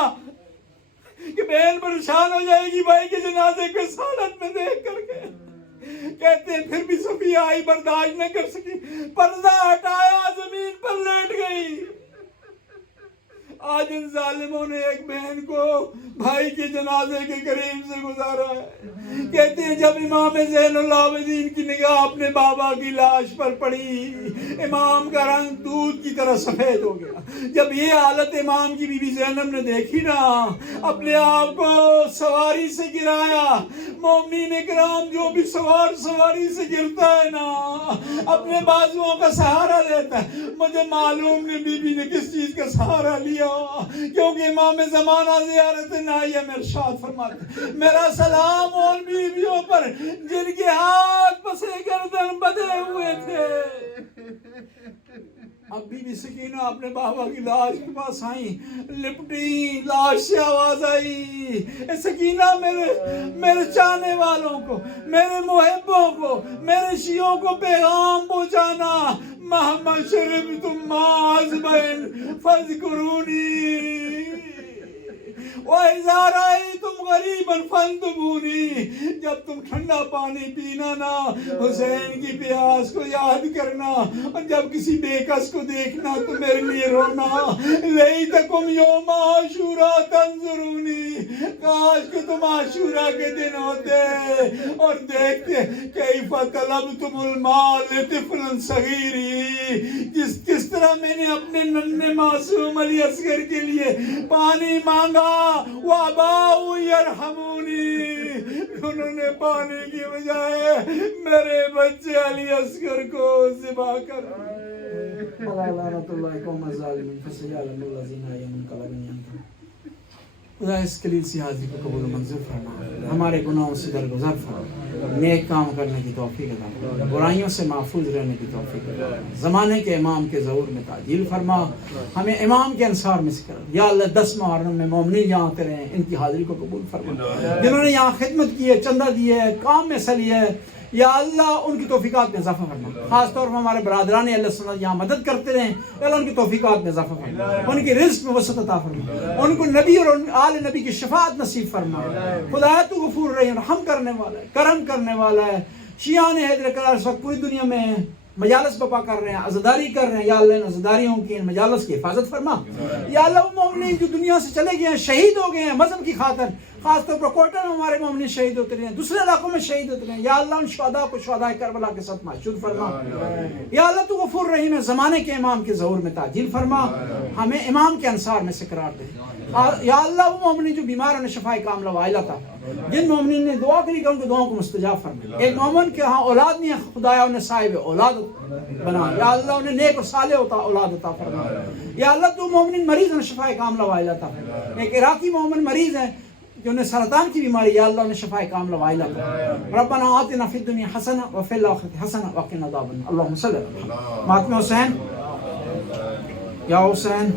کہ بہن پریشان ہو جائے گی بھائی کے جنازے کو اس حالت میں دیکھ کر کے۔ کہتے ہیں پھر بھی صفیہ آئی، برداشت نہ کر سکی، پردہ ہٹایا، زمین پر لیٹ گئی۔ آج ان ظالموں نے ایک بہن کو بھائی کے جنازے کے قریب سے گزارا ہے. کہتے ہیں جب امام زین العابدین کی نگاہ اپنے بابا کی لاش پر پڑی، امام کا رنگ دودھ کی طرح سفید ہو گیا. جب یہ حالت امام کی بی بی زینب نے دیکھی نا، اپنے آپ کو سواری سے گرایا. مومنین کرام جو بھی سواری سے گرتا ہے نا، اپنے بازوؤں کا سہارا لیتا ہے. مجھے معلوم نہیں بی بی نے کس چیز کا سہارا لیا، کیونکہ امام زمانہ زیارت نائیہ میں ارشاد فرماتے میرا سلام ان بیویوں پر جن کے ہاتھ پسے گردن بدے ہوئے تھے. اب بی بی سکینہ اپنے بابا کی لاش کے پاس آئیں، لپٹی، لاش سے آواز آئی، اے سکینہ میرے چاہنے والوں کو، میرے محبوں کو، میرے شیعوں کو پیغام پہنچانا، محمد شریف تم معذبین فذکرونی وَإِذَا رَأَيْتُمْ غَرِيبًا فَانْتُبُونِي. جب تم ٹھنڈا پانی پینا نا، حسین کی پیاس کو یاد کرنا، اور جب کسی بے کس کو دیکھنا تو میرے لیے رونا. لَيْتَكُمْ يَوْمَ عَاشُورَا تَنْظُرُونِي. کاش کہ تم عاشورہ کے دن ہوتے اور دیکھتے کیف طلبتم الماء لطفل صغیر. کس طرح میں نے اپنے ننھے معصوم علی اصغر کے لیے پانی مانگا. وَأَبَوْا يَرْحَمُونِي. انہوں نے پانی کی بجائے میرے بچے علی اصغر کو ذبح کر دیا. لعنت اللہ قوم الظالمین فسيعلم الذين ينقلبون. خدا اس قلیل سی حاضری کو قبول و منظور فرما، ہمارے گناہوں سے درگزر فرما، نیک کام کرنے کی توفیق عطا فرما، برائیوں سے محفوظ رہنے کی توفیق عطا فرما. زمانے کے امام کے ظہور میں تعجیل فرما، ہمیں امام کے انصار میں سے کر. یا اللہ 10 محرم میں مومنین یہاں آتے رہے، ان کی حاضری کو قبول فرما. جنہوں نے یہاں خدمت کی ہے، چندہ دیے ہے، کام میں صلی ہے، یا اللہ ان کی توفیقات میں اضافہ فرما. خاص طور پر ہمارے برادران اللہ سنت یہاں مدد کرتے رہیں، اللہ ان کی توفیقات میں اضافہ فرما، ان کے رزق میں وسعت عطا فرما، ان کو نبی اور آل نبی کی شفاعت نصیب فرما. خدایا تو غفور رحیم، رحم کرنے والا ہے، کرم کرنے والا ہے. شیعان حیدر کرار اس وقت پوری دنیا میں مجالس بپا کر رہے ہیں، عزاداری کر رہے ہیں. یا اللہ ان عزاداریوں کی، ان مجالس کی حفاظت فرما. یا اللہ وہ مومنین جو دنیا سے چلے گئے ہیں، شہید ہو گئے ہیں مذہب کی خاطر، خاص طور پر کوئٹہ میں ہمارے مومنین شہید ہوتے رہے ہیں، دوسرے علاقوں میں شہید ہوتے رہے ہیں. یا اللہ ان شہداء کو شہداء کربلا کے ساتھ محشور فرما. یا اللہ تو غفور رحیم ہے، زمانے کے امام کے ظہور میں تعجیل فرما، ہمیں امام کے انصار میں سے قرار دے. یا اللہ وہ مومنین جو بیمار ہیں شفاء کاملہ وعائلہ تھا، جن مومنین نے دعا کری کہ ان کو دعاؤں کو مستجاب فرما. ایک مومن کے ہاں اولاد نہیں ہے، خدایا انہیں صاحب اولاد بنا. یا اللہ انہیں نیک اور صالح ہوتا اولاد عطا فرما. یا اللہ تو مومنین مریض ہیں شفاء کاملہ وعائلہ تھا. ایک عراقی مومن مریض ہے جو انہیں سرطان کی بیماری، یا اللہ انہیں شفاء کاملہ وعائلہ تھا. ربنا آتنا فی الدنیا حسنہ وفی الآخرۃ حسنہ وقنا عذاب النار. اللہم صلی علی محمد. ماتم حسین، یا حسین